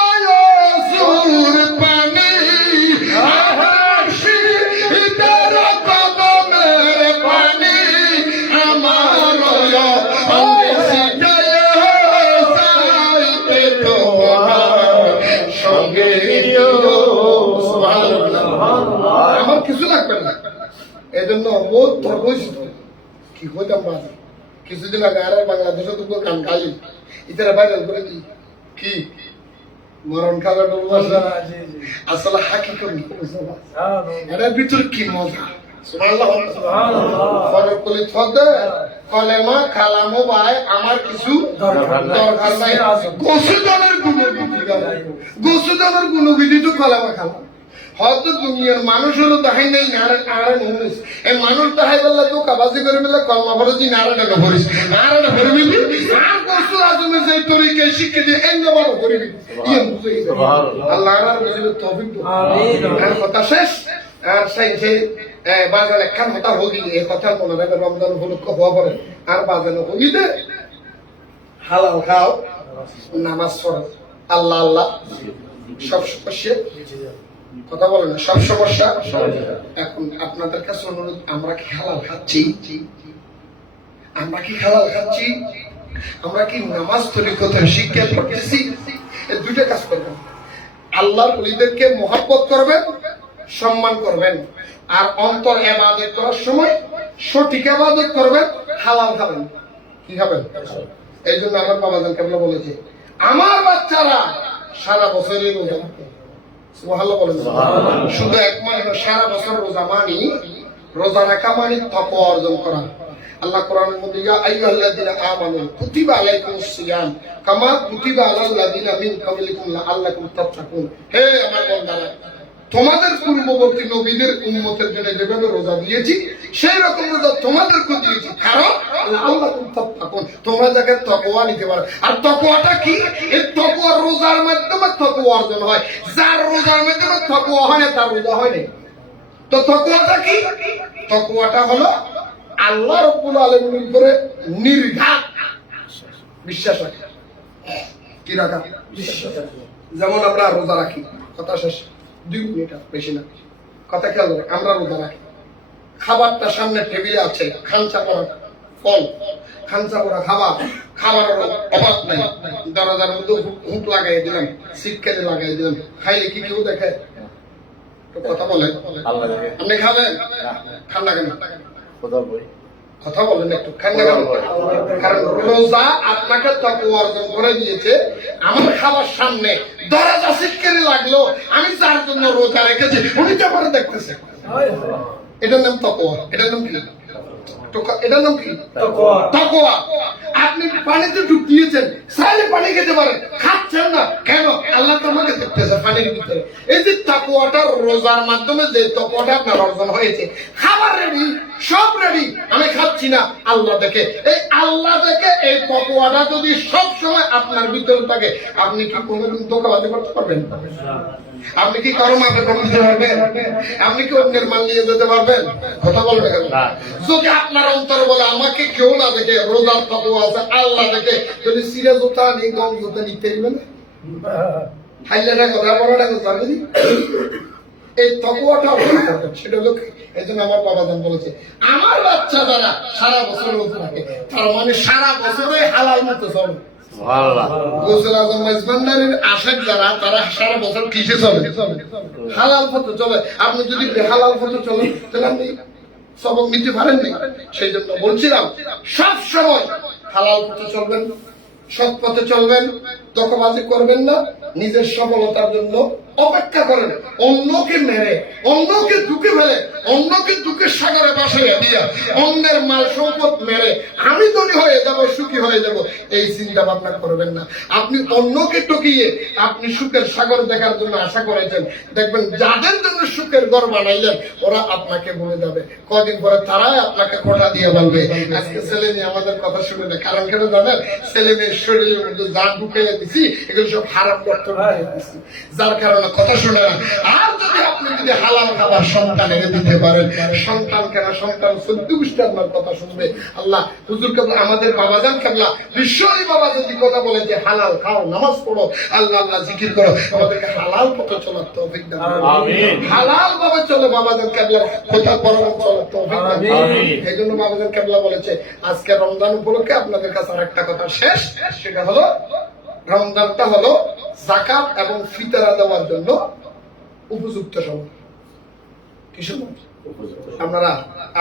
সুর পানি মুর্শিদের কদমের পানি আমার যাইতে তোমার সঙ্গে আমার কিছু লাগবে না। এই জন্য বহুত ধর্ম কি হইতাম বাজার কিছুদিন আগে আর বাংলাদেশে তো কান খাই ইতারা ভাইরাল করে কি কি মরণ খাবার আসলে হাকি করি এটার ভিতরে কি মজা কলেমা খালামো ভাই আমার কিছু দরকার নাই। গোসুজনের গুণবিধি তো কলেমা খালাম হয়তো দুনিয়ার মানুষ হলো তাহাই নাই নারায়ণ হরিস এই মানুষ তাহাই বললে তো কাবাজি করে বললে কলমা ভরছি নারায়ণ হরিস নারায়ণ হরিবি আর গোসু আজমে যে তরিকে শিখে দিয়ে এই নবাব করিবি আল্লাহ আর বুঝিলে তৌফিক দাও আমিন। কথা শেষ আর সেই বাজার একখান হতা হগি এই কথা মনে রাখবে রমজান উপলক্ষ হওয়া পরে আর বাজানো হগিতে হালাল খাও, নামাজ পড়ো, আল্লাহ আল্লাহ সব সমস্যা, কথা বলেন না, সব সমস্যা। এখন আপনাদের কাছে অনুরোধ, আমরা কি হালাল খাচ্ছি? আমরা কি হালাল খাচ্ছি? আমরা কি নামাজ তরিকতের শিক্ষা করতেছি? এই দুইটা কাজ করবেন। আল্লাহর ওলিদেরকে মহব্বত করবেন, সম্মান করবেন, আর অন্তর ইবাদত করার সময় সঠিক ইবাদত করবেন, হালাল খাবেন। কি খাবেন? এই জন্য আমার বাবাজান কেবল বলেছে, আমার বাচ্চারা সারা বছরই রোজা রাখে। সুবহানাল্লাহ বলেন। শুধু এক মাস সারা বছর রোজা মানি, রোজা রাখা মানে তাকওয়া অর্জন করা। আল্লাহ কোরআনের মধ্যে ইয়া আইয়ুহাল্লাযীনা আমানু কুতিবা আলাইকুমুস সিয়াম কামা কুতিবা আলাল লাযীনা মিন ক্বাবলিকুম লাআল্লাকুম তাত্তাকুন। হে আমার বান্দারা, তোমাদের পূর্ববর্তী নবীদের উম্মতের জন্য যেভাবে রোজা দিয়েছি, সেই রকম রোজা তোমাদেরকে দিয়েছি, কারণ লাআল্লাকুম তাত্তাকুন, তোমরা যাতে তাকওয়া নিতে পারো। আর তাকওয়াটা কি? এই তাকওয়া রোজার মাধ্যমে তাকওয়া অর্জন হয়। যার রোজার মাধ্যমে তাকওয়া হয় না, তার রোজা হয় না। তো তাকওয়াটা কি? তাকওয়াটা হলো আল্লাহ রাব্বুল আলামিনের উপরে নির্ঘাত বিশ্বাস রাখা। কি রাখা? বিশ্বাস। যেমন আমরা রোজা রাখি, কথা শেষ, 2 মিনিট বেশি না, কথা খেয়াল করে। আমরা রোজা রাখি, খাবারটা সামনে টেবিলে আছে, খানচা করা ফল, খানচা করা খাবার, খাবারের অভাব নাই, দরজার মধ্যে হুক লাগাই দিলাম, শীতকালে লাগাই দিলাম, খাইলে কি কেউ দেখে? কথা বলেন, আপনি খাবেন? খান না কেন? কথা বলেন একটু, খান না কেন? কারণ রোজা আপনাকে তাকওয়া অর্জন করে দিয়েছে। আমার খাবার সামনে দরজা শীতকালে লাগলো, আমি যার জন্য রোজা রেখেছি উনি তো পরে দেখতেছে। এটার নাম তাকওয়া। এটার নাম কি? এটার নাম কি? তাকওয়া। আপনি পানিতে ডুব দিয়েছেন, চাইলে পানি খেতে পারেন, খাচ্ছেন না কেন? আল্লাহ তো আমাকে দেখতেছে পানির ভিতরে। এই যে তাকওয়াটা, রোজার মাধ্যমে যে তাকওয়াটা আপনার অর্জন হয়েছে, খাবার রেডি, সব রেডি, আমি খাচ্ছি না, আল্লাহ দেখে। এই আল্লাহ দেখে এই তাকওয়াটা যদি সব সময় আপনার ভিতরে থাকে, আপনি কি কোনোদিন ধোঁকাবাজি করতে পারবেন? আপনি কি কারো মাপে কম দিতে পারবেন? আপনি কি অন্যের মাল নিয়ে যেতে পারবেন? কথা বলবেন। যদি আপনার অন্তর বলে আমাকে কেউ না দেখে, রোজার তাকওয়া আছে, আল্লাহ দেখে, যদি সিরা জুতা নিয়ে গম জুতা নিতে দিবেন, হাইলাটা কথা বড়টা কথা বুঝি। এই তাকওয়াটা সেটা হলো, এই জন্য আমার বাবাজান বলেছে, আমার বাচ্চা যারা সারা বছর রোজা রাখে, তার মানে সারা বছরে হালাল মতো চলে। গোসল আজম মেজবান্ডারের আশেক যারা, তারা সারা বছর কিসে চলে? হালাল পথে চলে। আপনি যদি বেহালাল পথে চলেন, তাহলে আপনি সবক নিতে পারেননি। সেই জন্য বলছিলাম, সব সময় হালাল পথে চলবেন, সৎ পথে চলবেন, ধোঁকাবাজি করবেন না, নিজের সফলতার জন্য অপেক্ষা করেন। অন্যকে মেরে, অন্যকে দুঃখে ফেলে, অন্যকে দুঃখের সাগরে বাসাইয়া দিয়া, অন্যের মাল সম্পদ মেরে আমি ধনী হয়ে যাব, সুখী হয়ে যাব, এই চিন্তা ভাবনা করবেন না। আপনি অন্যকে টকিয়ে আপনি সুখের সাগর দেখার জন্য আশা করেছেন, দেখবেন যাদের জন্য সুখের ঘর বানাইলেন, ওরা আপনাকে ভুলে যাবে। কদিন পরে তারাই আপনাকে খোটা দিয়ে বলবে, আজকে ছেলে মেয়ে আমাদের কথা শুনে না। কারণ কেন জানেন? ছেলে মেয়ের শরীরের মধ্যে যা ঢুকাইয়া দিছি, এগুলো সব হারাম ডক্টর দিছি, যার কারণে কথা শুনে না। আর যদি আপনি যদি হালাল খাবার সন্তান এনে দিতে পারেন, সন্তান কেন, সন্তান 14 গোষ্ঠী আপনার কথা শুনবে। আল্লাহ হুজুর কেবলা, আমাদের বাবাজান কেবলা, বিশ্বই বাবা যদি কথা বলে যে হালাল খাও, নামাজ পড়ো, আল্লাহ আল্লাহ জিকির করো, আমাদেরকে হালাল পথে চলার তৌফিক দান করুন। হালাল ভাবে চলে বাবাজান কেবলার কথা বরাবর চলার তৌফিক দান করুন। এই জন্য বাবাজান কেবলা বলেছে, আজকে রমজান উপলক্ষে আপনাদের কাছে আরেকটা কথা শেষ, সেটা হলো রমজানটা হলো যাকাত এবং ফিতরা দেওয়ার জন্য উপযুক্ত সময়। কি সময়? আপনারা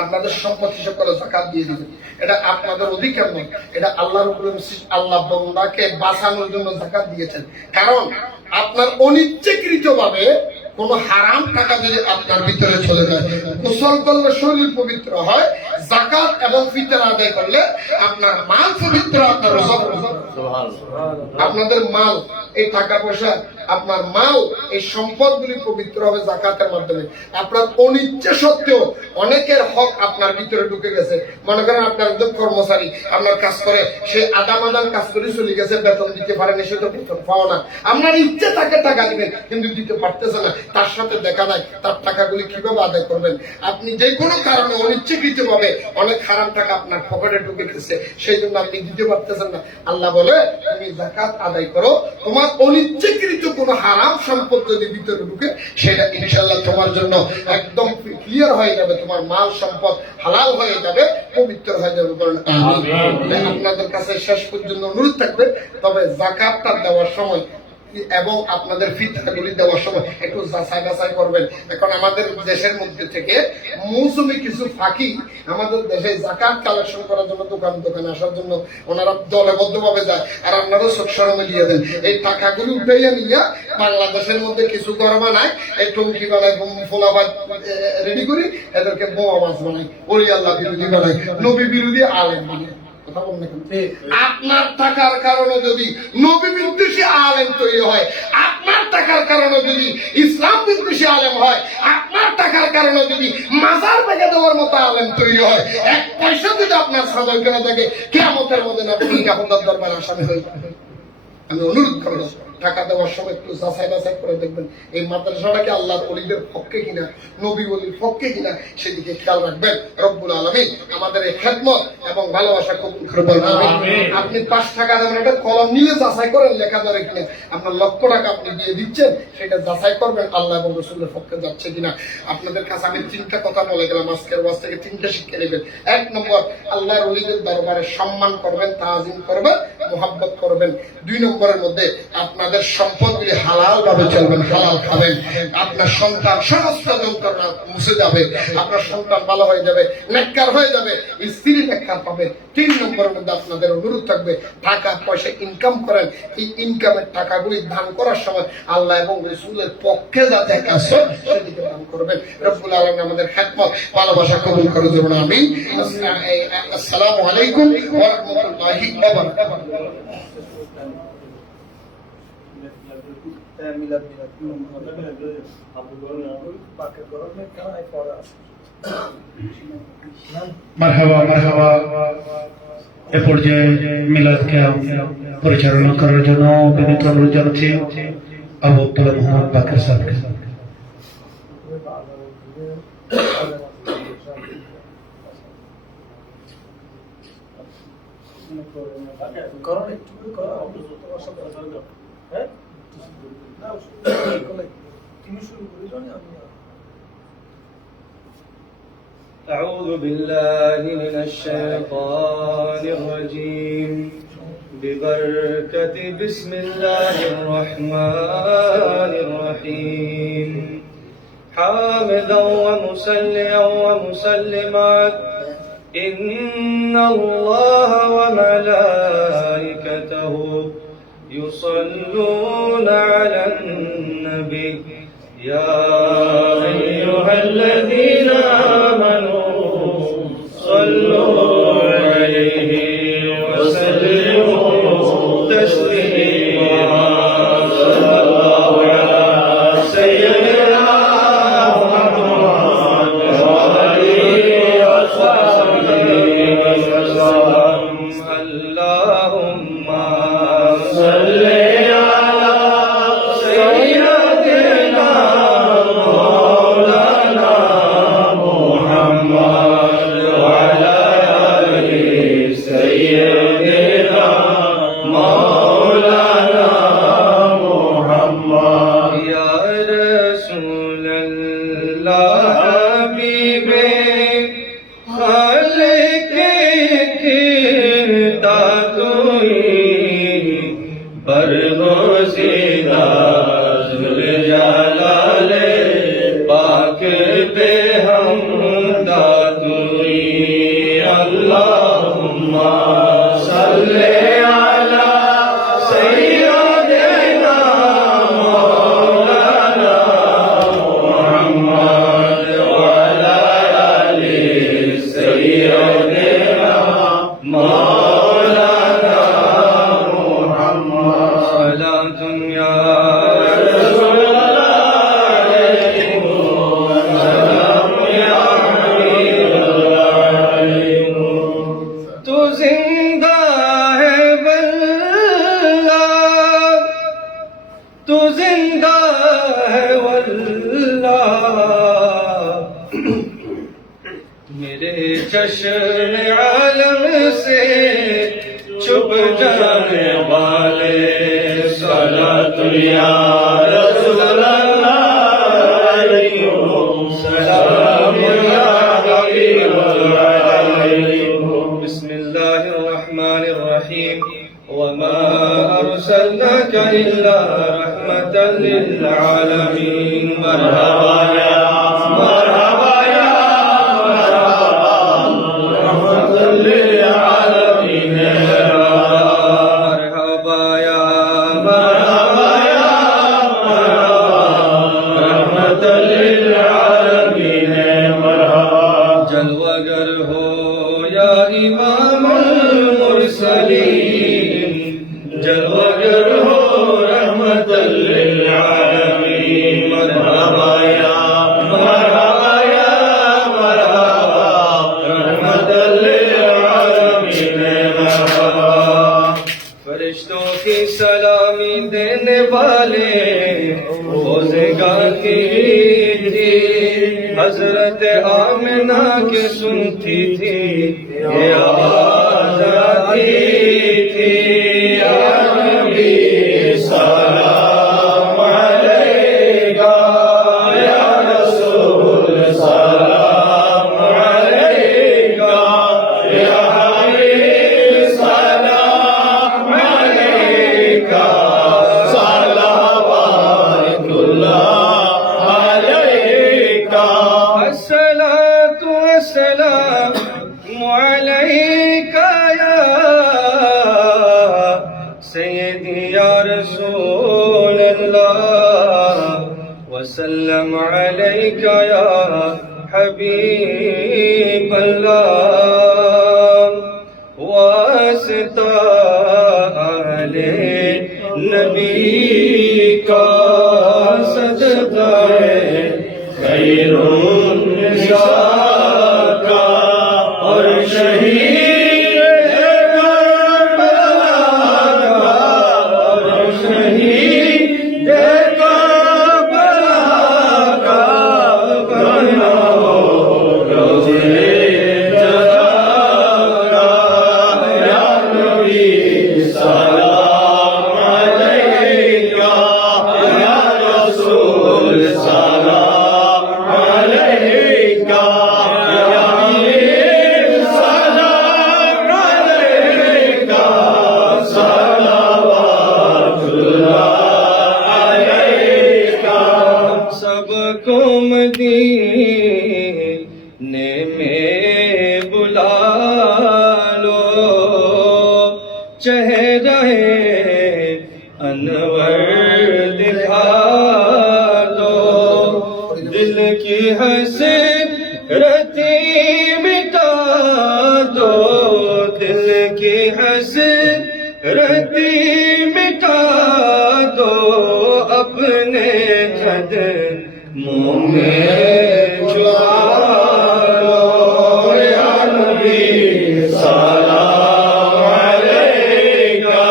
আপনাদের সম্পদ হিসাব করে যাকাত দিয়ে দিবেন। এটা আপনাদের অধিকার নয়, এটা আল্লাহর উপরে, আল্লাহ বান্দাকে বাঁচানোর জন্য যাকাত দিয়েছেন। কারণ আপনার অনিচ্ছাকৃতভাবে কোন হারাম টাকা যদি আপনার ভিতরে চলে যায়, গোসল করলে শরীর পবিত্র হয়, যাকাত এবং ফিতরা আদায় করলে আপনার মাল পবিত্র, আপনার আপনাদের মাল, এই টাকা পয়সা, আপনার মাল, এই সম্পদগুলি পবিত্র হবে যাকাতের মাধ্যমে। আপনার অনিচ্ছা সত্ত্বেও অনেকের হক আপনার ভিতরে ঢুকে গেছে। মনে করেন আপনার একজন কর্মচারী আপনার কাজ করে, সে আদাম কাজ করে চলে গেছে, বেতন দিতে পারেনি, সে তো বেতন পাও না। আপনার ইচ্ছে তাকে টাকা দিবেন, কিন্তু দিতে পারতেছে না, তার সাথে দেখা নাই, তার টাকাগুলি কিভাবে আদায় করবেন? আপনি যে কোনো কারণে অনিচ্ছাকৃত ভাবে অনেক হারাম টাকা আপনার পকেটে ঢুকে গেছে, সেই জন্য আপনি দিতে পারতেছেন না। আল্লাহ বলে তুমি যাকাত আদায় করো, তোমার অনিচ্ছাকৃত কোনো হারাম সম্পদ যদি ভিতরে ঢুকে সেটা ইনশাআল্লাহ তোমার জন্য একদম ক্লিয়ার হয়ে যাবে, তোমার মাল সম্পদ হালাল হয়ে যাবে, পবিত্র হয়ে যাবে। বলেন আমিন। আপনাদের কাছে শেষ পর্যন্ত অনুরোধ থাকবে, তবে যাকাতটা দেওয়ার সময় এবং আপনাদের ফিতরাগুলি দেওয়ার সময় একটু যাচাই বাছাই করবেন। এখন আমাদের দেশের মধ্যে থেকে মৌসুমি কিছু ফাঁকি আমাদের দেশে যাকাত কালেকশন করার জন্য দোকানে আসার জন্য ওনারা দলবদ্ধ ভাবে যায়, আর আপনারাও সরমে দিয়ে দেন। এই টাকাগুলি উঠাইয়া নিয়ে বাংলাদেশের মধ্যে কিছু ঘর বানায়, এই টঙ্কি বানায়, ফোলাবাদ রেডি করি, এদেরকে বোমা মাছ বানায়, ওলি আল্লাহ বিরোধী বানায়, নবী বিরোধী আলেম বানায়। আপনার টাকার কারণে যদি নবী বিদ্বেষী আলেম তৈরি হয়, আপনার টাকার কারণে যদি ইসলাম বিদ্বেষী আলেম হয়, আপনার টাকার কারণে যদি মাজার ভেঙে দেওয়ার মতো আলেম তৈরি হয়, এক পয়সা যদি আপনার সাদর কেনা থাকে, কিয়ামতের মধ্যে আপনি আপনার দরবারে আসামি হয়ে যাবেন। আমি অনুরোধ করবো টাকা দেওয়ার সময় একটু যাচাই বাছাই করে দেখবেন এই মাদ্রাসাটা কি আল্লাহর ওলিদের পক্ষে কিনা, নবী ওলির পক্ষে কিনা, সেদিকে খেয়াল রাখবেন। রব্বুল আলামিন আমাদের এই খেদমত এবং ভালোবাসা কবুল করবেন। আপনি 5 টাকা দেবেন, একটা কলম নিয়ে যাচাই করেন লেখা ধরে কিনা, আপনার লক্ষ টাকা আপনি দিয়ে দিচ্ছেন, সেটা যাচাই করবেন আল্লাহ এবং রাসূলের পক্ষে যাচ্ছে কিনা। আপনাদের কাছে আমি 3টা কথা বলে গেলাম, আজকের ওয়াজ থেকে 3টা শিক্ষা নেবেন। 1 নম্বর, আল্লাহর ওলিদের দরবারে সম্মান করবেন, তাজিম করবেন, মুহাব্বত করবেন। 2 নম্বরের মধ্যে আপনাদের সম্পদগুলি হালাল ভাবে চলবেন, হালাল খাবেন। আপনার সন্তান সমস্ত যন্ত্রণা মুছে যাবে, আপনার সন্তান ভালো হয়ে যাবে, নেককার হয়ে যাবে, স্ত্রী নেককার পাবে। 3 নম্বরের মধ্যে আপনাদের অনুরোধ থাকবে, টাকা পয়সা ইনকাম করেন, এই ইনকামের টাকাগুলি দান করার সময় আল্লাহ এবং রাসূলের পক্ষে যাতে কাজ হয় সেদিকে দান করবেন। রব্বুল আলামিন আমাদের খেদমত ভালোবাসা কবুল করে দেবেন। আমিন। আসসালামু আলাইকুম ওয়া রাহমাতুল্লাহি ওয়া বারাকাতুহু। মারহাবা মারহাবা। এ পর্যায়ে মিলাদকে পরিচালনা করার জন্য বিনীত অনুরোধ জানাচ্ছি আবু আব্দুল্লাহ মোহাম্মদ বাকের সাহেবকে। أعوذ بالله من الشيطان الرجيم ببركة بسم الله الرحمن الرحيم حامدا ومسليا ومسلما إن الله وملائكته يصلون على النبي يا أيها الذين آمنوا صلوا عليه وسلموا تسليما صلى الله على سيدنا محمد وآله وصحبه وسلم اللهم صل على سيدنا مولانا محمد وعلى آله سيدنا مولانا محمد يا رسول الله حبيبي خالق تاتوئی برگزیدہ ذوالجلال پاک بے حمدہ توئی اللہم صلی علی سیدنا مولانا محمد وعلی آل سیدنا مولانا محمد صلاة يا رسول الله عليكم السلام चश्मे आलम से छुप जाने वाले सलातु या रसूल अल्लाह अलैकुम सलाम या हबीब अल्लाह बिस्मिल्लाहिर रहमानिर रहीम वमा अरसलनाका इल्ला रहमतल लिल आलमीन मरहबा या मरहबा या रहमतल लिल आलमीन मरहबा या मरहबा या रहमतल लिल आलमीन मरहबा जलवागर हो या इमामुल मुरसलीन जलवागर हो रहमतल लिल आलमीन मरहबा या मरहबा या मरहबा रहमतल लिल आलमीन मरहबा फरिश्तों की सलामी देने वाले रोज़गार की थी हजरत आमिना के सुनती थी ये आवाज़ आती थी या नबी सलाम अलैका या रसूल सलाम अलैका या हबीब सलाम अलैका सलावतुल्लाह अलैका अस्सलातु वस्सलामु अलैका या सय्यदी या रसूल अल्लाह वसल्लम अलैका या हबीब अल्लाह वास्ता अहले नबी का सजदा है खैरुन निसा का और शहीद करबला का और शहीद करबला का बना हो रोज़े जज़ा का या नबी सलाम अलैका या रसूल सलाम अलैका या हबीब सलाम अलैका सलावतुल्लाह अलैका सबको मदीने में बुला लो चेहरे अनवर दिखा दो दिल की हसरती मिटा दो दिल की हसरती मिटा दो अपने कदमों में छुपा लो या नबी सलाम अलैका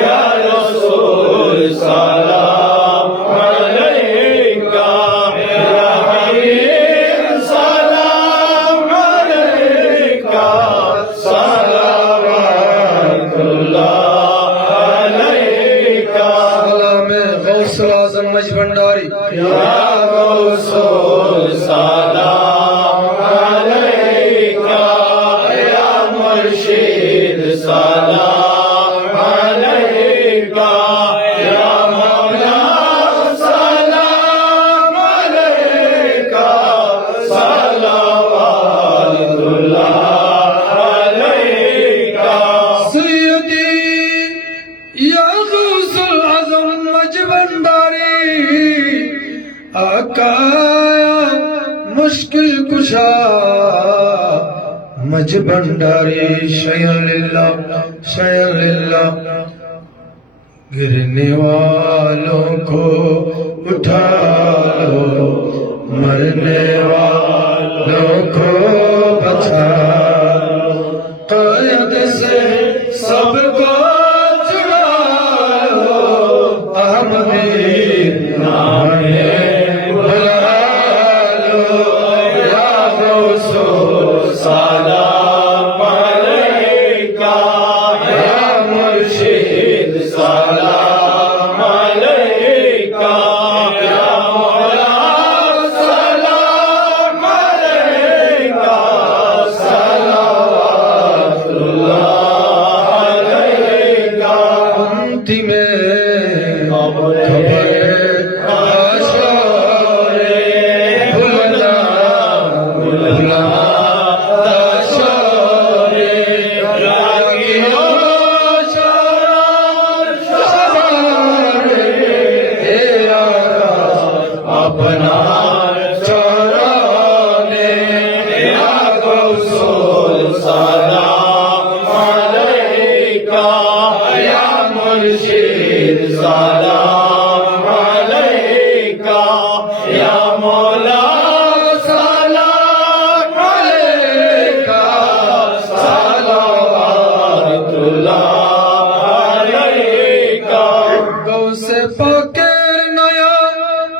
या रसूल सलाम अलैका या हबीब सलाम अलैका सलावतुल्लाह अलैका सलाम गौसुल आज़म मज भंडारी या रसूल सलाम अलैका या मुर्शिद सलाम अलैका या मौला सलाम अलैका सलावतुल्लाह अलैका सैयदी या गौसुल आज़म मज भंडारी आका मुश्किल कुशा मज भंडारी शयन लिल्लाह गिरने वालों को उठा लो मरने वालों को बचा लो क़ैद से सबको छुड़ा लो अहमदी नामे बुला लो या गौसो सा আপনার চরণে ইয়া গৌসুল সালাম আলাইকা ইয়া মুর্শিদ সালাম আলাইকা ইয়া মওলা সালাম আলাইকা সালাওয়াতুল্লাহ আলাইকা গৌসে পাকের নয়া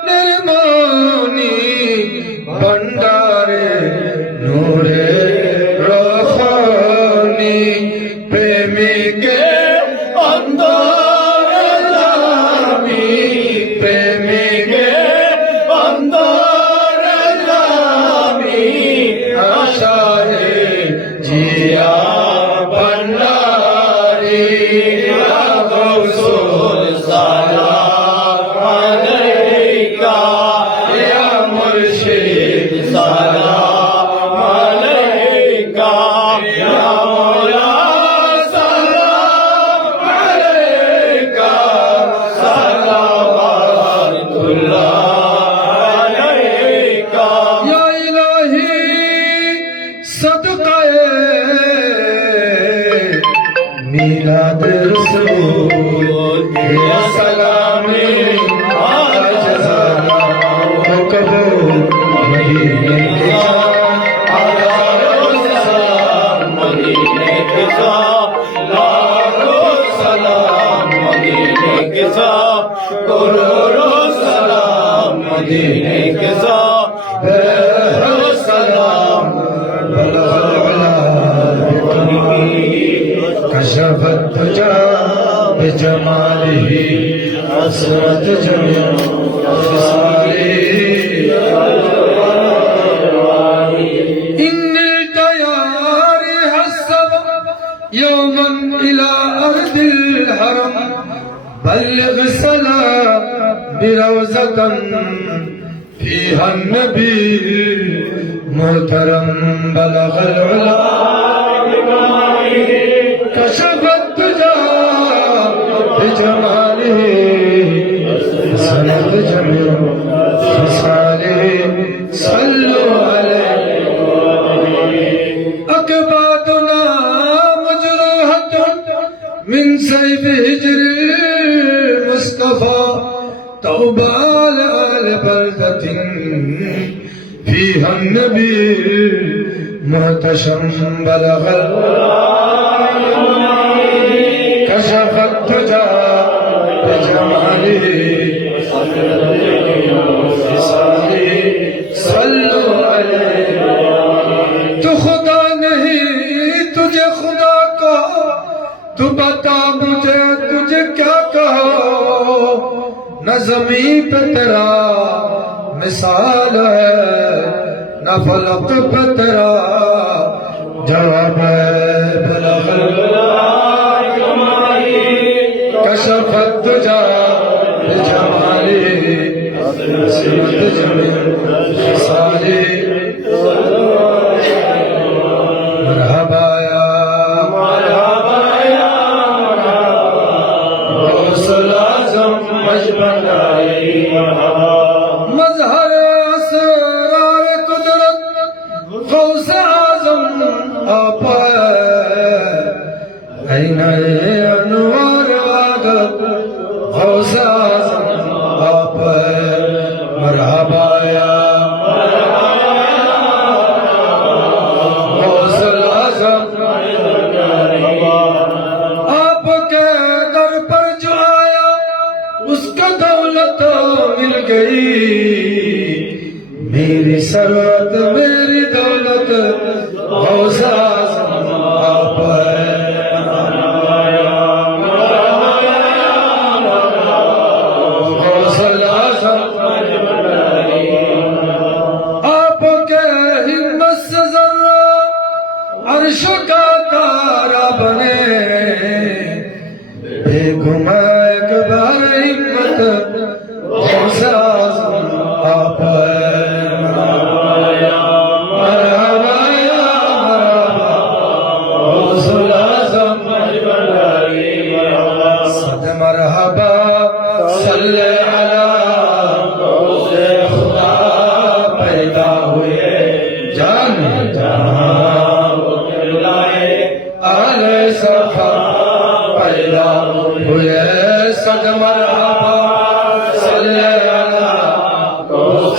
নির্মণি ভণ্ডারে নূরে রোশনি প্রেমিকে অন্তর জামি প্রেমিকে অন্তর জামি আশারে জিয়া ভণ্ডারি ইয়া গৌসুল সালাম আলাইকা ইয়া মুর্শিদ সালাম আলাইকা ইয়া মওলা সালাম আলাইকা সালাওয়াতুল্লাহ আলাইকা ইয়া ইলাহি সদকায়ে মিলাদ রসূল ইয়া সালামি আলা জাযানা কবুল মদিনে के सलाम मदीने के लाखों सलाम मदीने के करोड़ों सलाम मदीने के सलाम बलगल उला كشف الدجى بجماله أسرت جميع إن التيار حسب يوما إلى أرض الحرم بلغ سلام بروزة فيها النبي محترم بلغ العلا كشف الدجى بجماله سند جميع خصاله صلوا عليه أكبادنا مجروحة من سيف هجر المصطفى توبى لآل بلدة فيها النبي محتشم بلغ كشف الدجى بجماله خصاله صلوا عليه تو خدا نہیں تجھے خدا کہو تو بتا مجھے تجھے کیا کہو نہ زمین پہ تیرا مثال ہے نہ فلک پہ تیرا جواب ہے بلغ كشف الدجى بجماله سمت جميع خصاله مرحبا يا غوث الأعظم مجبنائی مظہر اسرار قدرت غوث اعظم آپ أين أنوار عادت غوث اعظم آپ مرحبا يا غوث الأعظم آپ کے در پر جو آیا اس کا دولت مل گئی میری ثروت میری دولت غوث اعظم آپ غوث الأعظم آپ کے ہمت سے ذرہ عرش کا تارا بنے بے گھما ایک بار ہمت غوث اعظم آپ